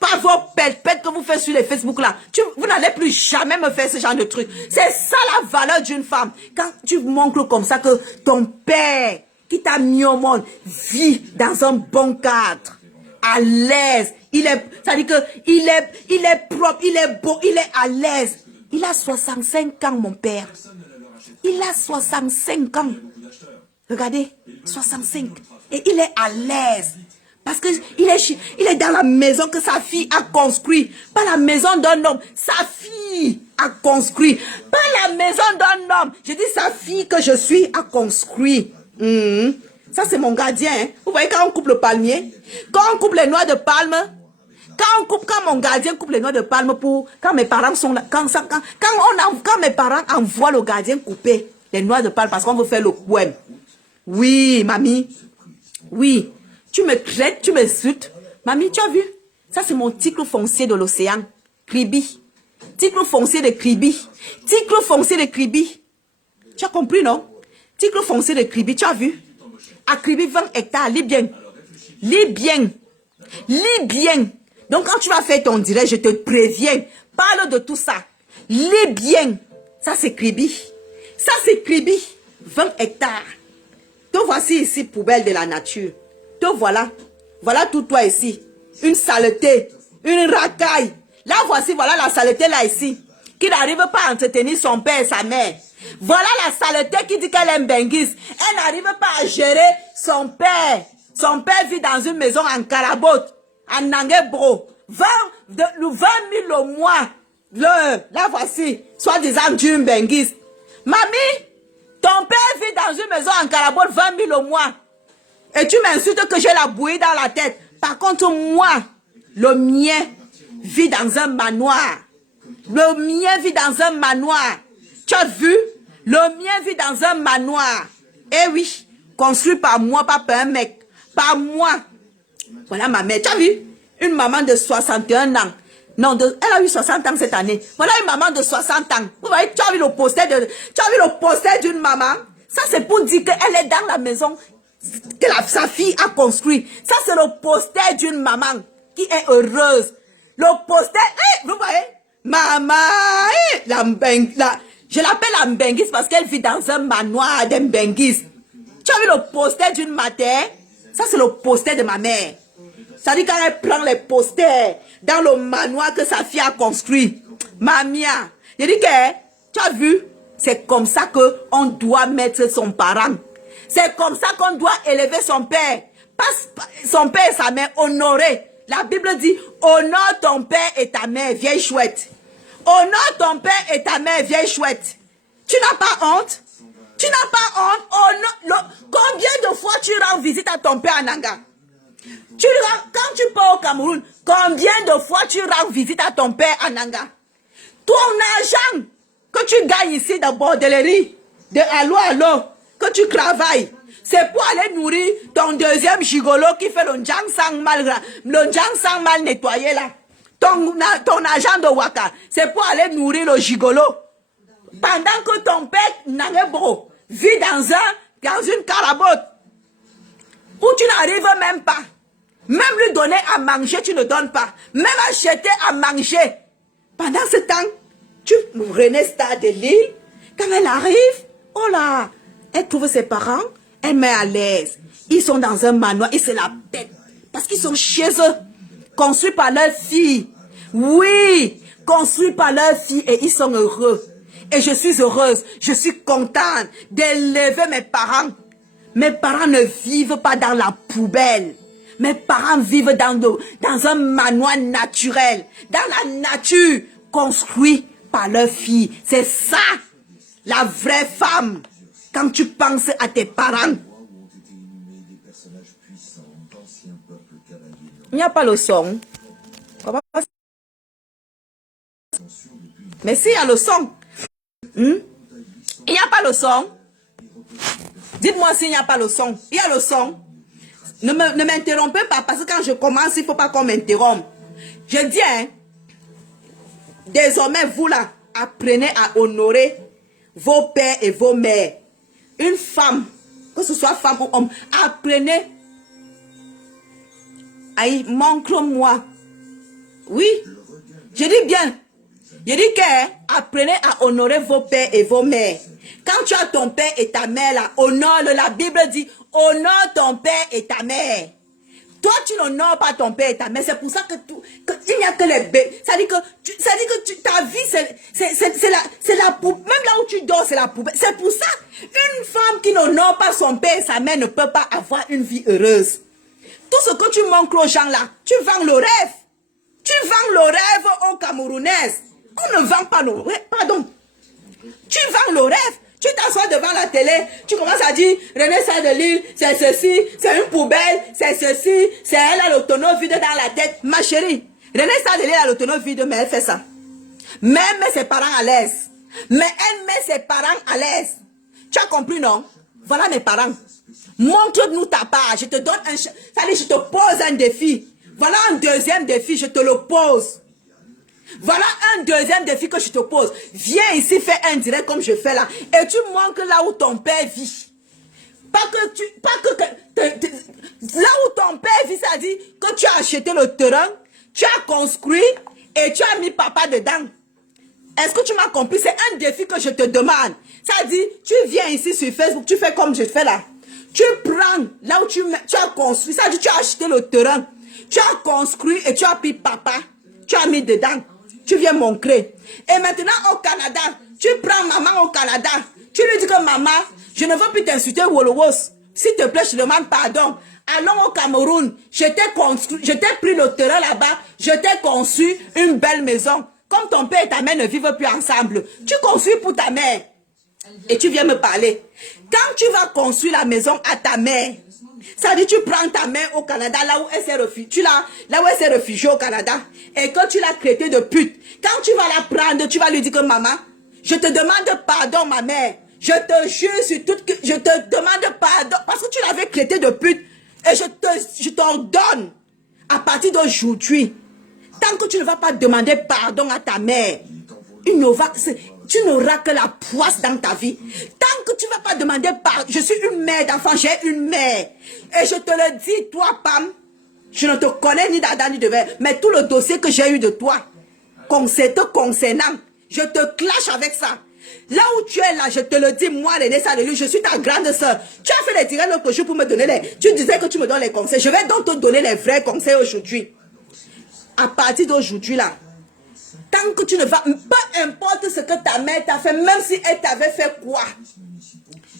Pas vos pètes que vous faites sur les Facebook là. Vous n'allez plus jamais me faire ce genre de truc. C'est ça la valeur d'une femme. Quand tu montres comme ça que ton père, qui t'a mis au monde, vit dans un bon cadre, à l'aise. Ça dit que il est propre, il est beau, il est à l'aise. Il a 65 ans, mon père. Il a 65 ans. Regardez, 65. Et il est à l'aise. Parce que il est dans la maison que sa fille a construit. Pas la maison d'un homme. Sa fille a construit. Pas la maison d'un homme. Je dis sa fille que je suis a construit. Ça c'est mon gardien. Hein. Vous voyez quand on coupe le palmier. Quand on coupe les noix de palme. Quand mon gardien coupe les noix de palme quand mes parents sont là. Quand mes parents envoient le gardien couper les noix de palme parce qu'on veut faire le poème. Oui, mamie. Oui. Tu me traites, tu m'insultes. Mamie, tu as vu? Ça, c'est mon titre foncier de l'océan. Kribi. Titre foncier de Kribi. Titre foncier de Kribi. Tu as compris, non? Titre foncier de Kribi, tu as vu? À Kribi, 20 hectares, lis bien. Lis bien. Lis bien. Donc, quand tu vas faire ton direct, je te préviens. Parle de tout ça. Lis bien. Ça, c'est Kribi. Ça, c'est Kribi. 20 hectares. Te voici ici, poubelle de la nature. Te voilà. Voilà tout toi ici. Une saleté. Une racaille. Là, voici, voilà la saleté là ici. Qui n'arrive pas à entretenir son père et sa mère. Voilà la saleté qui dit qu'elle est benguise. Elle n'arrive pas à gérer son père. Son père vit dans une maison en Carabote. En Nanguebro. 20 000 au mois. Là, voici. Soi-disant Dieu benguise. Mamie, ton père vit dans une maison en Carabote 20 000 au mois. Et tu m'insultes que j'ai la bouillie dans la tête. Par contre, moi, le mien vit dans un manoir. Le mien vit dans un manoir. Tu as vu? Le mien vit dans un manoir. Eh oui, construit par moi, pas par un mec. Par moi. Voilà ma mère. Tu as vu? Une maman de 61 ans. Non, elle a eu 60 ans cette année. Voilà une maman de 60 ans. Vous voyez, tu as vu le poster d'une maman? Ça, c'est pour dire qu'elle est dans la maison que sa fille a construit. Ça, c'est le poster d'une maman qui est heureuse. Le poster, vous voyez, maman, je l'appelle la Mbenguis parce qu'elle vit dans un manoir de Mbenguis. Tu as vu le poster d'une matière? Ça, c'est le poster de ma mère. Ça dit quand elle prend les posters dans le manoir que sa fille a construit. Mamia, je dis que, tu as vu, c'est comme ça qu'on doit mettre son parent. C'est comme ça qu'on doit élever son père. Pas son père et sa mère, honorer. La Bible dit, honore ton père et ta mère, vieille chouette. Honore ton père et ta mère, vieille chouette. Tu n'as pas honte? Tu n'as pas honte? Combien de fois tu rends visite à ton père à Nanga? Quand tu pars au Cameroun, combien de fois tu rends visite à ton père à Nanga? Ton argent que tu gagnes ici de bordellerie, de allo, que tu travailles, c'est pour aller nourrir ton deuxième gigolo qui fait le njang sang mal nettoyé là. Ton argent de Waka, c'est pour aller nourrir le gigolo. Pendant que ton père Nangebro vit dans une carabote où tu n'arrives même pas. Même lui donner à manger, tu ne donnes pas. Même acheter à manger. Pendant ce temps, tu René Star de Lille, quand elle arrive, oh là, elle trouve ses parents, elle met à l'aise. Ils sont dans un manoir, ils se la pètent. Parce qu'ils sont chez eux, construits par leur fille. Oui, construits par leur fille et ils sont heureux. Et je suis heureuse, je suis contente d'élever mes parents. Mes parents ne vivent pas dans la poubelle. Mes parents vivent dans un manoir naturel, dans la nature, construit par leur fille. C'est ça, la vraie femme. Quand tu penses à tes parents. Il n'y a pas le son. Mais s'il y a le son. Il n'y a pas le son. Dites-moi s'il n'y a pas le son. Il y a le son. Ne m'interrompez pas parce que quand je commence, il ne faut pas qu'on m'interrompe. Je dis, hein, désormais, vous là, apprenez à honorer vos pères et vos mères. Une femme, que ce soit femme ou homme, apprenez. Aïe, montre-moi. Oui, je dis bien. Je dis que apprenez à honorer vos pères et vos mères. Quand tu as ton père et ta mère là, honore, la Bible dit, honore ton père et ta mère. Toi, tu n'honores pas ton père et ta mère. C'est pour ça que il n'y a que les bébés. Ça dit que ta vie, c'est la poubelle. Même là où tu dors, c'est la poubelle. C'est pour ça, une femme qui n'honore pas son père et sa mère ne peut pas avoir une vie heureuse. Tout ce que tu montres aux gens là, tu vends le rêve. Tu vends le rêve aux Camerounaises. On ne vend pas le rêve. Pardon. Tu vends le rêve. Tu t'assois devant la télé, tu commences à dire, René Sarr de Lille, c'est ceci, c'est une poubelle, c'est ceci, c'est elle a le tonneau vide dans la tête. Ma chérie, René Sarr de Lille a le tonneau vide, mais elle fait ça. Mais elle met ses parents à l'aise. Mais elle met ses parents à l'aise. Tu as compris, non? Voilà mes parents. Montre-nous ta part. Je te donne un... Ça dit, je te pose un défi. Voilà un deuxième défi, je te le pose. Voilà un deuxième défi que je te pose. Viens ici, fais un direct comme je fais là. Et tu montres là où ton père vit. Là où ton père vit, ça dit que tu as acheté le terrain, tu as construit et tu as mis papa dedans. Est-ce que tu m'as compris? C'est un défi que je te demande. Ça dit, tu viens ici sur Facebook, tu fais comme je fais là. Tu prends là où tu as construit, ça dit tu as acheté le terrain, tu as construit et tu as pris papa, tu as mis dedans. Tu viens montrer. Et maintenant au Canada, tu prends maman au Canada. Tu lui dis que maman, je ne veux plus t'insulter Wolowos. S'il te plaît, je demande pardon. Allons au Cameroun. Je t'ai pris le terrain là-bas. Je t'ai conçu une belle maison. Comme ton père et ta mère ne vivent plus ensemble. Tu construis pour ta mère. Et tu viens me parler. Quand tu vas construire la maison à ta mère, ça dit tu prends ta mère au Canada, là où elle s'est réfugiée, là où elle s'est réfugiée au Canada, et que tu l'as traitée de pute. Quand tu vas la prendre, tu vas lui dire que maman, je te demande pardon ma mère. Je te jure sur tout que je te demande pardon parce que tu l'avais traitée de pute. Et je t'ordonne à partir d'aujourd'hui, tant que tu ne vas pas demander pardon à ta mère, tu n'auras que la poisse dans ta vie. Tant que tu ne vas pas demander pardon, je suis une mère d'enfant, j'ai une mère. Et je te le dis, toi, Pam, je ne te connais ni d'Adam ni de Verre, mais tout le dossier que j'ai eu de toi, concernant, je te clash avec ça. Là où tu es là, je te le dis, moi, René Sarr de Lille, je suis ta grande soeur. Tu as fait les directs l'autre jour pour me donner tu disais que tu me donnes les conseils. Je vais donc te donner les vrais conseils aujourd'hui. À partir d'aujourd'hui, là, tant que tu ne vas, peu importe ce que ta mère t'a fait, même si elle t'avait fait quoi,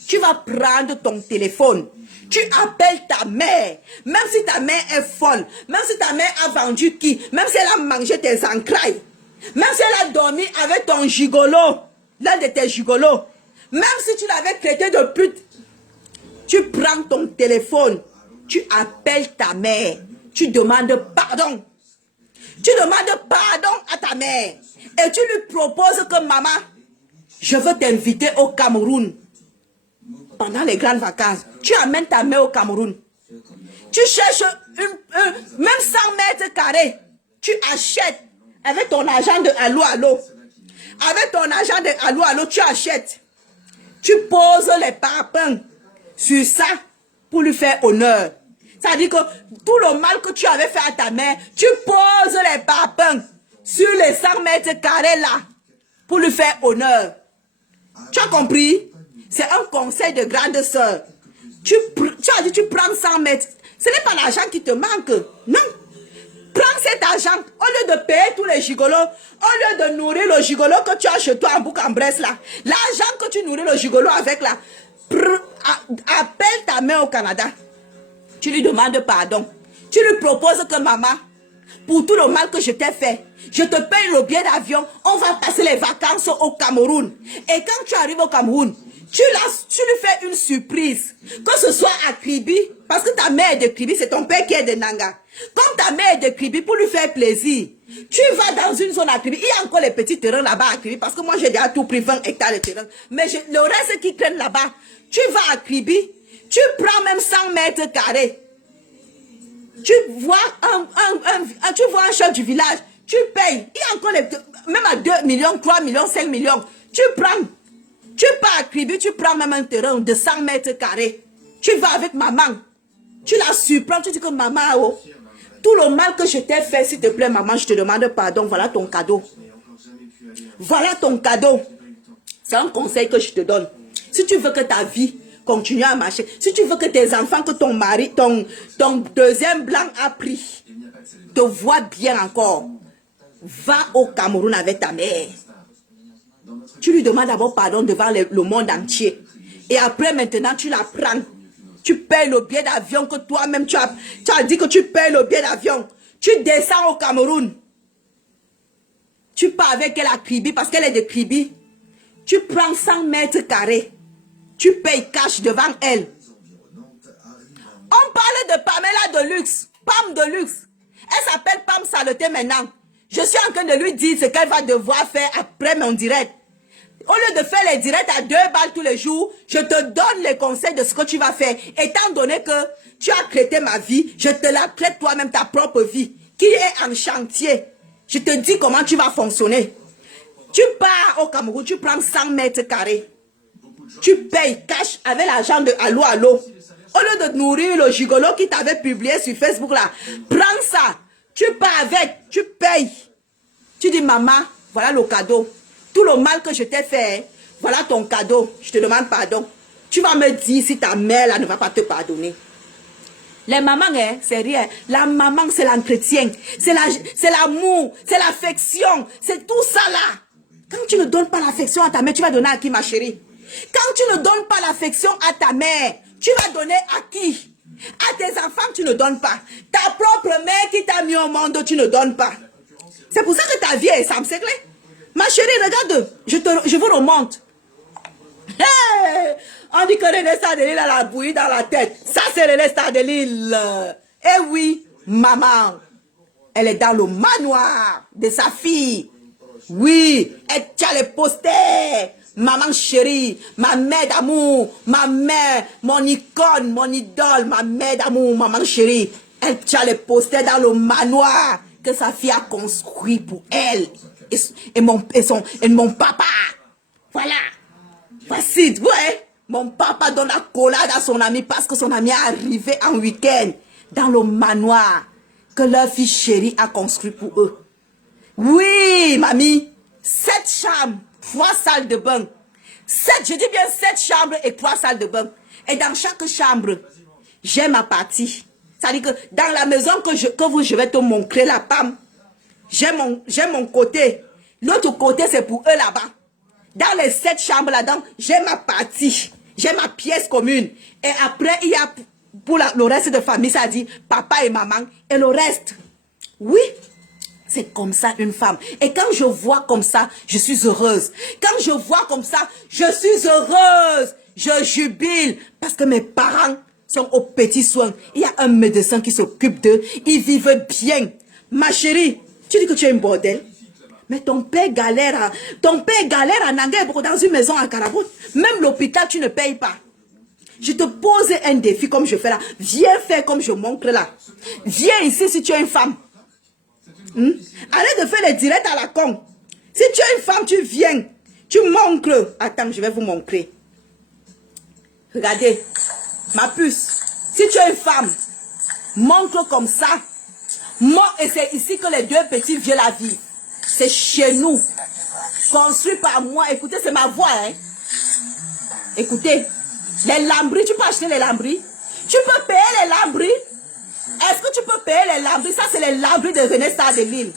tu vas prendre ton téléphone, tu appelles ta mère, même si ta mère est folle, même si ta mère a vendu qui, même si elle a mangé tes entrailles, même si elle a dormi avec ton gigolo, l'un de tes gigolos, même si tu l'avais traité de pute, tu prends ton téléphone, tu appelles ta mère, tu demandes pardon. Tu demandes pardon à ta mère et tu lui proposes que maman, je veux t'inviter au Cameroun pendant les grandes vacances. Tu amènes ta mère au Cameroun. Tu cherches même 100 mètres carrés. Tu achètes avec ton argent de Allo Allo. Avec ton argent de Allo Allo, tu achètes. Tu poses les parpaings sur ça pour lui faire honneur. Ça dit que tout le mal que tu avais fait à ta mère, tu poses les parpaings sur les 100 mètres carrés là, pour lui faire honneur. Tu as compris? C'est un conseil de grande sœur. Tu as dit, tu prends 100 mètres. Ce n'est pas l'argent qui te manque. Non. Prends cet argent, au lieu de payer tous les gigolos, au lieu de nourrir le gigolo que tu as chez toi en Bourg-en-Bresse là, l'argent que tu nourris le gigolo avec là, appelle ta mère au Canada. Tu lui demandes pardon. Tu lui proposes que maman, pour tout le mal que je t'ai fait, je te paye le billet d'avion, on va passer les vacances au Cameroun. Et quand tu arrives au Cameroun, tu lui fais une surprise. Que ce soit à Kribi, parce que ta mère est de Kribi, c'est ton père qui est de Nanga. Comme ta mère est de Kribi, pour lui faire plaisir, tu vas dans une zone à Kribi. Il y a encore les petits terrains là-bas à Kribi, parce que moi j'ai déjà tout pris 20 hectares de terrain. Mais le reste qui traîne là-bas, tu vas à Kribi, tu prends même 100 mètres carrés. Tu vois un chef du village, tu payes. Il y a encore même à 2 millions, 3 millions, 5 millions. Tu pars à Kribi, tu prends même un terrain de 100 mètres carrés. Tu vas avec maman. Tu la surprends, tu dis que maman, oh, tout le mal que je t'ai fait, s'il te plaît, maman, je te demande pardon. Voilà ton cadeau. Voilà ton cadeau. C'est un conseil que je te donne. Si tu veux que ta vie continue à marcher, si tu veux que tes enfants, que ton mari, ton deuxième blanc a pris, te voient bien encore, va au Cameroun avec ta mère. Tu lui demandes d'abord pardon devant le monde entier. Et après, maintenant, tu la prends. Tu payes le billet d'avion que toi-même, tu as dit que tu payes le billet d'avion. Tu descends au Cameroun. Tu pars avec elle à Kribi parce qu'elle est de Kribi. Tu prends 100 mètres carrés. Tu payes cash devant elle. On parle de Pamela de luxe. Pam de luxe. Elle s'appelle Pam Saleté maintenant. Je suis en train de lui dire ce qu'elle va devoir faire après mon direct. Au lieu de faire les directs à 2 balles tous les jours, je te donne les conseils de ce que tu vas faire. Étant donné que tu as traité ma vie, je te la traite toi-même ta propre vie, qui est en chantier. Je te dis comment tu vas fonctionner. Tu pars au Cameroun, tu prends 100 mètres carrés. Tu payes cash avec l'argent de Allo Allo. Au lieu de nourrir le gigolo qui t'avait publié sur Facebook là, prends ça. Tu pars avec, tu payes. Tu dis maman, voilà le cadeau. Tout le mal que je t'ai fait, voilà ton cadeau. Je te demande pardon. Tu vas me dire si ta mère là ne va pas te pardonner. Les mamans, hein, c'est rien. La maman, c'est l'entretien. C'est l'amour. C'est l'affection. C'est tout ça là. Quand tu ne donnes pas l'affection à ta mère, tu vas donner à qui, ma chérie? Quand tu ne donnes pas l'affection à ta mère, tu vas donner à qui? À tes enfants, tu ne donnes pas. Ta propre mère qui t'a mis au monde, tu ne donnes pas. C'est pour ça que ta vie est simple, c'est clair? Ma chérie, regarde, je vous remonte. Hey, on dit que René Star de Lille a la bouillie dans la tête. Ça, c'est René Star de Lille. Eh oui, maman, elle est dans le manoir de sa fille. Oui, elle tient les posters. Maman chérie, ma mère d'amour, ma mère, mon icône, mon idole, ma mère d'amour, maman chérie. Elle tient les posters dans le manoir que sa fille a construit pour elle. Et mon papa. Voilà. Voici, ouais. Mon papa donne la collade à son ami parce que son ami est arrivé en week-end dans le manoir que leur fille chérie a construit pour eux. Oui, mamie. 7 chambres, 3 salles de bain. 7, je dis bien 7 chambres et 3 salles de bain. Et dans chaque chambre, j'ai ma partie. C'est-à-dire que dans la maison que je vais te montrer la Pam, j'ai mon côté. L'autre côté, c'est pour eux là-bas. Dans les 7 chambres là-dedans, j'ai ma partie. J'ai ma pièce commune. Et après, il y a pour le reste de famille, ça dit papa et maman. Et le reste, oui, c'est comme ça une femme. Et quand je vois comme ça, je suis heureuse. Quand je vois comme ça, je suis heureuse. Je jubile parce que mes parents sont aux petits soins. Il y a un médecin qui s'occupe d'eux. Ils vivent bien. Ma chérie, tu dis que tu es une bordel. Mais ton père galère à Nanguebro dans une maison à Carabou. Même l'hôpital, tu ne payes pas. Je te pose un défi comme je fais là. Viens faire comme je montre là. Viens ici si tu es une femme. Arrête de faire les directs à la con. Si tu es une femme, tu viens. Tu montres. Attends, je vais vous montrer. Regardez. Ma puce. Si tu es une femme, montre comme ça. Moi, et c'est ici que les 2 petits vieux la vivent. C'est chez nous. Construit par moi. Écoutez, c'est ma voix. Hein. Écoutez. Les lambris, tu peux acheter les lambris. Tu peux payer les lambris. Est-ce que tu peux payer les lambris? Ça, c'est les lambris de René Star de Lille.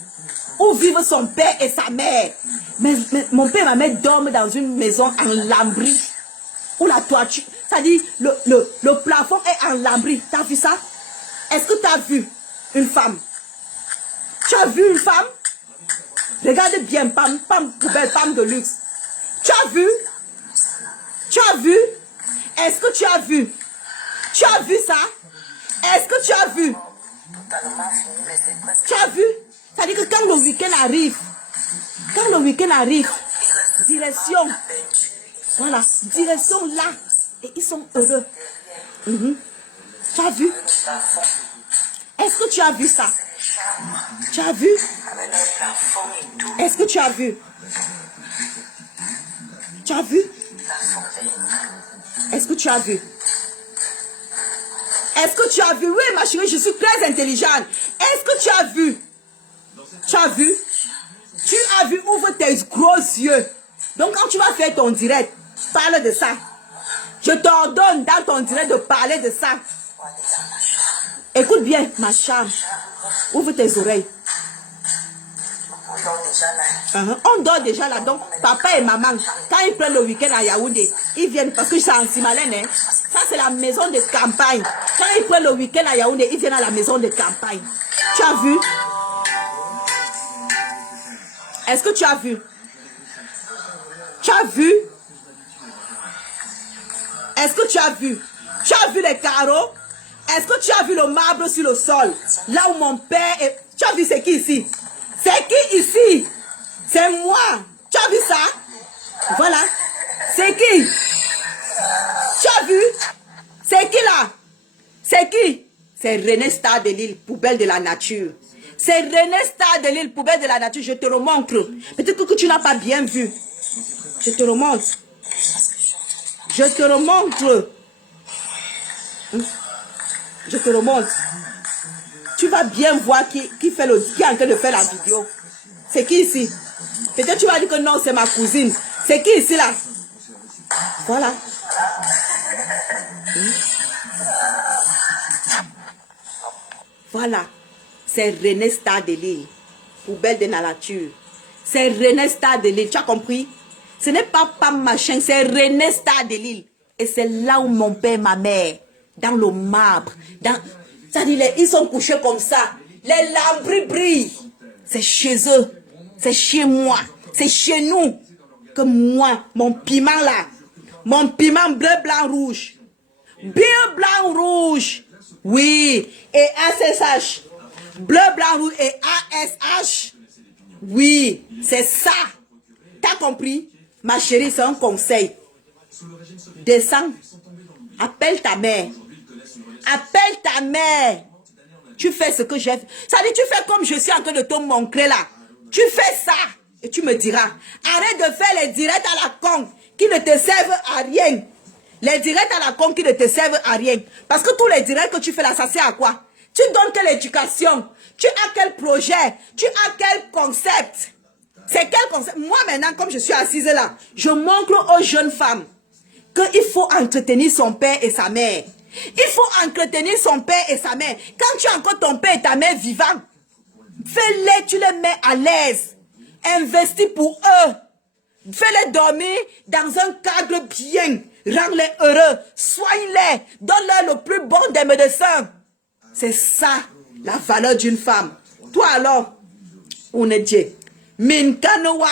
Où vivent son père et sa mère. Mais mon père et ma mère dorment dans une maison en lambris. Où la toiture, c'est-à-dire le plafond est en lambris. T'as vu ça? Est-ce que tu as vu? une femme? Tu as vu une femme? Regarde bien, Pam, Pam, poubelle, Pam de luxe. Tu as vu? Tu as vu? Est-ce que tu as vu? Tu as vu ça? Est-ce que tu as vu? Tu as vu? Ça dit que quand le week-end arrive, direction, voilà, direction là, et ils sont heureux. Tu as vu? Est-ce que tu as vu ça? Tu as vu? Est-ce que tu as vu? Tu as vu? Est-ce que tu as vu? Est-ce que tu as vu? Oui, ma chérie, je suis très intelligente. Est-ce que tu as vu? Tu as vu? Tu as vu? Ouvre tes gros yeux. Donc, quand tu vas faire ton direct, parle de ça. Je t'ordonne dans ton direct de parler de ça. Écoute bien, ma charme. Ouvre tes oreilles. On dort déjà là. Donc, papa et maman, quand ils prennent le week-end à Yaoundé, ils viennent parce que c'est en Simalène. Hein. Ça, c'est la maison de campagne. Quand ils prennent le week-end à Yaoundé, ils viennent à la maison de campagne. Tu as vu? Est-ce que tu as vu? Tu as vu? Est-ce que tu as vu? Tu as vu les carreaux? Est-ce que tu as vu le marbre sur le sol? Là où mon père est... Tu as vu c'est qui ici? C'est qui ici? C'est moi. Tu as vu ça? Voilà. C'est qui? Tu as vu? C'est qui là? C'est qui? C'est René Star de Lille, poubelle de la nature. C'est René Star de Lille, poubelle de la nature. Je te le montre. Peut-être que tu n'as pas bien vu. Je te le montre. Je te le montre. Je te le montre. Tu vas bien voir qui est en train de faire la vidéo. C'est qui ici? Peut-être tu vas dire que non, c'est ma cousine. C'est qui ici là? Voilà. Voilà. C'est René Star de Lille. Poubelle de la nature. C'est René Star de Lille. Tu as compris? Ce n'est pas Pam machin, c'est René Star de Lille. Et c'est là où mon père et ma mère, dans le marbre, c'est-à-dire ils sont couchés comme ça. Les lambris brillent. C'est chez eux. C'est chez moi. C'est chez nous. Que moi, mon piment là, mon piment bleu, blanc, rouge. Bleu, blanc, rouge. Oui. Et ASH. Bleu, blanc, rouge et ASH. Oui, c'est ça. T'as compris? Ma chérie, c'est un conseil. Descends. Appelle ta mère. Appelle ta mère. Tu fais ce que j'ai fait. Ça dit, tu fais comme je suis en train de te montrer là. Tu fais ça. Et tu me diras. Arrête de faire les directs à la con qui ne te servent à rien. Les directs à la con qui ne te servent à rien. Parce que tous les directs que tu fais là, ça sert à quoi? Tu donnes quelle éducation? Tu as quel projet? Tu as quel concept? C'est quel concept? Moi maintenant, comme je suis assise là, je montre aux jeunes femmes qu'il faut entretenir son père et sa mère. Il faut entretenir son père et sa mère. Quand tu as encore ton père et ta mère vivants, fais-les, tu les mets à l'aise. Investis pour eux. Fais-les dormir dans un cadre bien. Rends-les heureux. Soigne-les. Donne-leur le plus bon des médecins. C'est ça, la valeur d'une femme. Toi alors, on est Dieu. Minkanoa,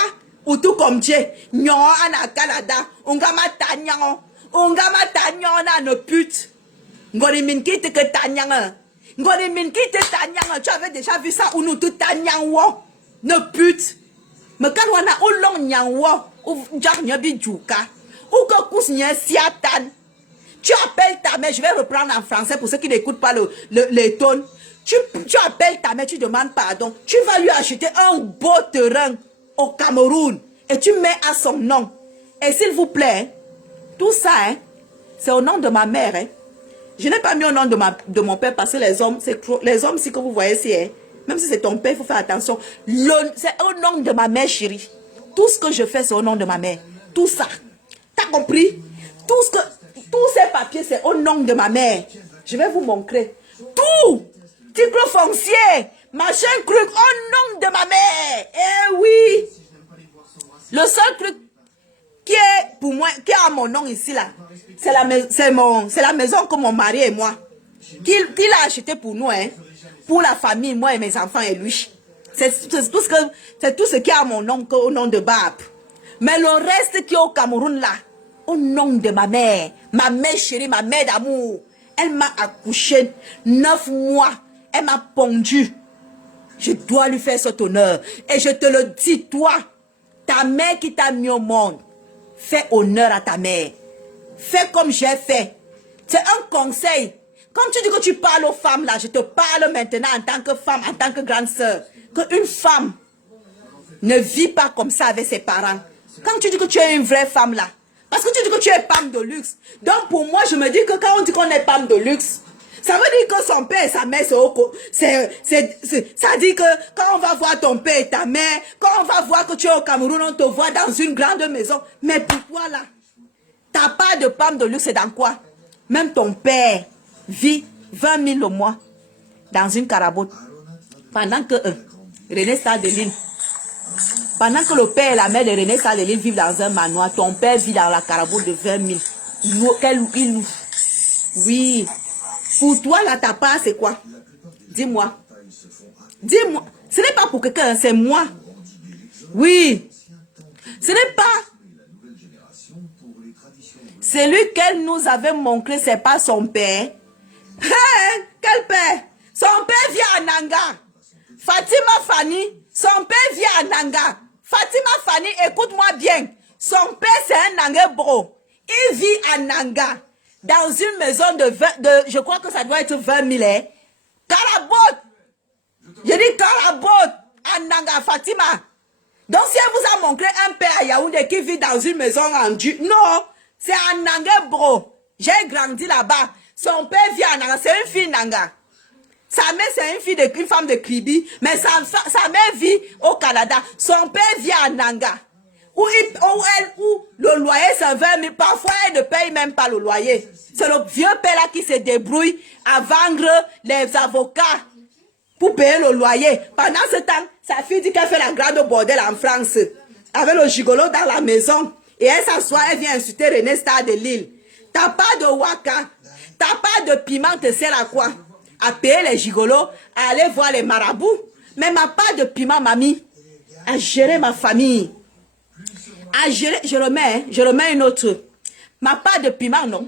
ou tout comme Dieu. Nyon ana Canada. Ongama tanyan. Ongama tanyan na ne pute. Ngori minkite que tanyan. Ngori minkite tanyan. Tu avais déjà vu ça ou nous tout tanyan wo. Ne pute. Mais quand on a ou long nyan wo. Ou jarnya bi juka. Ou que kous nyan siatan. Tu appelles ta mère, je vais reprendre en français pour ceux qui n'écoutent pas les tonnes. Tu appelles ta mère, tu demandes pardon. Tu vas lui acheter un beau terrain au Cameroun et tu mets à son nom. Et s'il vous plaît, tout ça, hein, c'est au nom de ma mère. Hein. Je n'ai pas mis au nom de mon père parce que les hommes, si que vous voyez ici, hein, même si c'est ton père, il faut faire attention. C'est au nom de ma mère, chérie. Tout ce que je fais, c'est au nom de ma mère. Tout ça. T'as compris? Tous ces papiers, c'est au nom de ma mère. Je vais vous montrer. Tout. Titre foncier. Machin truc. Au nom de ma mère. Eh oui. Le seul truc qui est pour moi, qui est à mon nom ici là, c'est la maison que mon mari et moi, qu'il a acheté pour nous. Hein. pour la famille, moi et mes enfants et lui. C'est tout ce qui est à mon nom au nom de Bab. Mais le reste qui est au Cameroun là, au nom de ma mère chérie, ma mère d'amour, elle m'a accouché 9 mois, elle m'a pondu. Je dois lui faire cet honneur. Et je te le dis, toi, ta mère qui t'a mis au monde, fais honneur à ta mère. Fais comme j'ai fait. C'est un conseil. Quand tu dis que tu parles aux femmes là, je te parle maintenant en tant que femme, en tant que grande sœur. Qu'une femme ne vit pas comme ça avec ses parents. Quand tu dis que tu es une vraie femme là, parce que tu dis que tu es femme de luxe. Donc pour moi, je me dis que quand on dit qu'on est femme de luxe, ça veut dire que son père et sa mère, ça dit que quand on va voir ton père et ta mère, quand on va voir que tu es au Cameroun, on te voit dans une grande maison. Mais pour toi là, ta part de femme de luxe, c'est dans quoi? Même ton père vit 20 000 au mois dans une carabote. Pendant que René Star de Lille, pendant que le père et la mère de René Star de Lille vivent dans un manoir, ton père vit dans la carabote de 20 000. Oui. Pour toi, là, ta part, c'est quoi? Dis-moi. Dis-moi. Ce n'est pas pour quelqu'un, c'est moi. Oui. Ce n'est pas... Celui qu'elle nous avait montré, c'est pas son père. Hey, quel père? Son père vit à Nanga. Fatima Fanny, son père vit à Nanga. Fatima Fanny, écoute-moi bien. Son père, c'est un Nangue-bro. Il vit à Nanga. Dans une maison je crois que ça doit être 20 000. Hein? Carabot. Je dis Carabot à Nanga, Fatima. Donc si elle vous a montré un père à Yaoundé qui vit dans une maison rendue, non, c'est à Nangue-bro. J'ai grandi là-bas. Son père vit à Nanga, c'est une fille Nanga. Sa mère, c'est une femme de Kribi, mais sa mère vit au Canada. Son père vit à Nanga. Où le loyer, c'est 20 000. Parfois, elle ne paye même pas le loyer. C'est le vieux père là qui se débrouille à vendre les avocats pour payer le loyer. Pendant ce temps, sa fille dit qu'elle fait la grande bordel en France. Avec le gigolo dans la maison. Et elle s'assoit, elle vient insulter René Star de Lille. T'as pas de waka. T'as pas de piment, te sert à quoi? À payer les gigolos, à aller voir les marabouts. Mais ma part de piment, mamie, à gérer ma famille. À gérer, je remets une autre. Ma part de piment, non.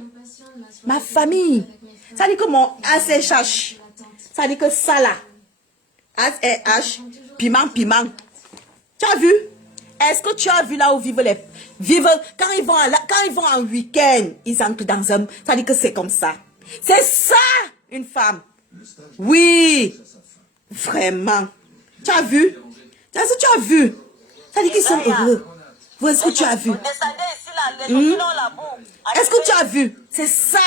Ma famille. Ça dit que mon ACH, ça dit que ça là. ACH, piment. Tu as vu? Est-ce que tu as vu là où vivent quand ils vont en week-end, ils entrent dans un... Ça dit que c'est comme ça. C'est ça, une femme. Oui. Vraiment. Tu as vu? Est-ce que tu as vu? Ça dit qu'ils sont heureux. Est-ce que tu as vu? Est-ce que tu as vu? C'est ça.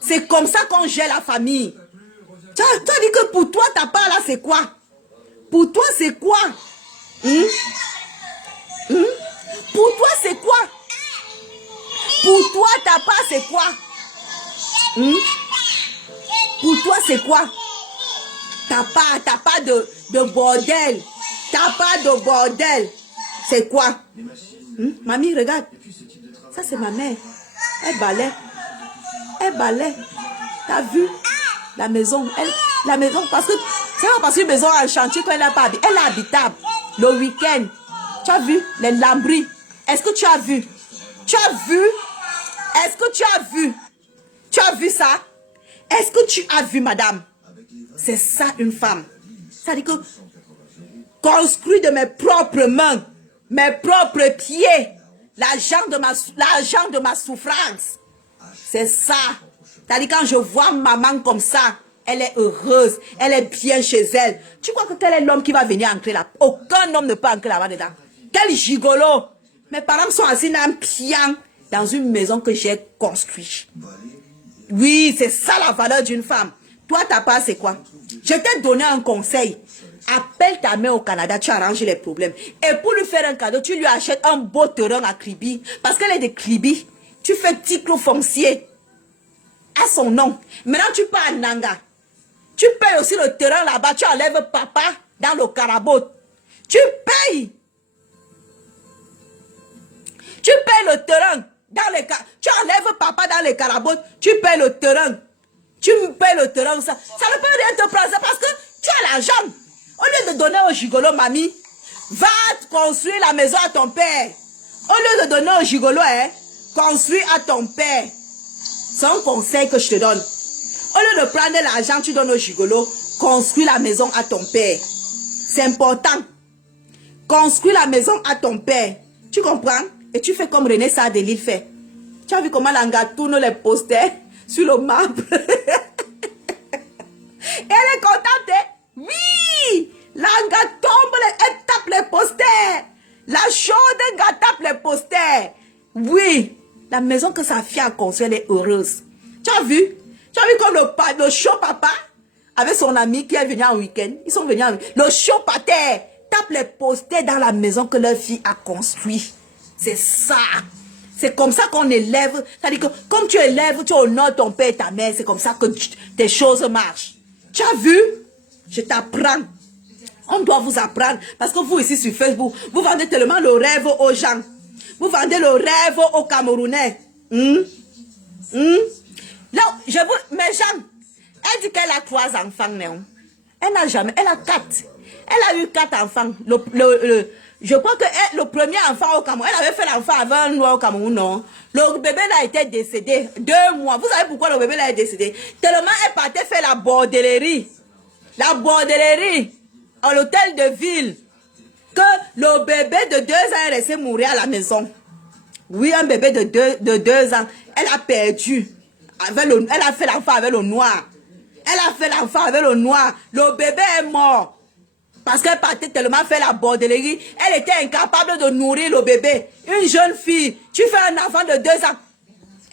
C'est comme ça qu'on gère la famille. Tu as dit que pour toi, ta part là, c'est quoi? Pour toi, c'est quoi? Pour toi, c'est quoi? Pour toi, ta part, c'est quoi? Pour toi, c'est quoi? T'as pas de bordel. T'as pas de bordel. C'est quoi? Mamie, regarde. Ça, c'est ma mère. Elle balaie. T'as vu? La maison. La maison, parce que c'est pas parce qu'une maison en chantier qu'elle n'est pas habitable. Elle est habitable. Le week-end. Tu as vu? Les lambris. Est-ce que tu as vu? Tu as vu? Est-ce que tu as vu? Tu as vu ça? Est-ce que tu as vu, madame? C'est ça, une femme. Ça dit que construit de mes propres mains, mes propres pieds, l'argent de ma souffrance. C'est ça. C'est-à-dire quand je vois maman comme ça, elle est heureuse, elle est bien chez elle. Tu crois que tel est l'homme qui va venir entrer là? Aucun homme ne peut entrer là-bas dedans. Quel gigolo! Mes parents sont assis dans un pian dans une maison que j'ai construite. Oui, c'est ça la valeur d'une femme. Toi, ta part, c'est quoi? Je t'ai donné un conseil. Appelle ta mère au Canada, tu arranges les problèmes. Et pour lui faire un cadeau, tu lui achètes un beau terrain à Kribi. Parce qu'elle est de Kribi. Tu fais titre foncier à son nom. Maintenant, tu pars à Nanga. Tu payes aussi le terrain là-bas. Tu enlèves papa dans le carabot. Tu payes. Tu payes le terrain dans les... Tu enlèves papa dans les carabots. Tu payes le terrain. Tu me payes le terrain, ça ne peut rien te prendre, c'est parce que tu as l'argent. Au lieu de donner au gigolo, mamie, va construire la maison à ton père. Au lieu de donner au gigolo, construis à ton père. C'est un conseil que je te donne. Au lieu de prendre l'argent, tu donnes au gigolo, construis la maison à ton père. C'est important. Construis la maison à ton père. Tu comprends? Et tu fais comme René Sardelil fait. Tu as vu comment Langa tourne les posters sur le marbre? Elle est contente, hein? Oui! Langa tombe, elle tape les posters. La chaude gars tape les posters. Oui! La maison que sa fille a construite, elle est heureuse. Tu as vu? Tu as vu comme le chaud papa, avec son ami qui est venu en week-end. Ils sont venus en week-end. Le chaud pater tape les posters dans la maison que leur fille a construite. C'est ça. C'est comme ça qu'on élève. C'est-à-dire que comme tu élèves, tu honores ton père et ta mère. C'est comme ça que tes choses marchent. Tu as vu? Je t'apprends. On doit vous apprendre. Parce que vous ici sur Facebook, vous vendez tellement le rêve aux gens. Vous vendez le rêve aux Camerounais. Là, mes gens, elle dit qu'elle a 3 enfants, non? Elle n'a jamais, elle a 4. Elle a eu 4 enfants. Je crois que le premier enfant au Cameroun, elle avait fait l'enfant avec un noir au Cameroun, non? Le bébé a été décédé 2 mois. Vous savez pourquoi le bébé est décédé? Tellement elle partait faire la bordellerie. La bordellerie à l'hôtel de ville. Que le bébé de 2 ans est resté mourir à la maison. Oui, un bébé de 2 ans. Elle a perdu. Elle a fait l'enfant avec le noir. Elle a fait l'enfant avec le noir. Le bébé est mort. Parce qu'elle partait tellement faire la bordellerie. Elle était incapable de nourrir le bébé. Une jeune fille. Tu fais un enfant de 2 ans.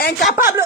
Incapable.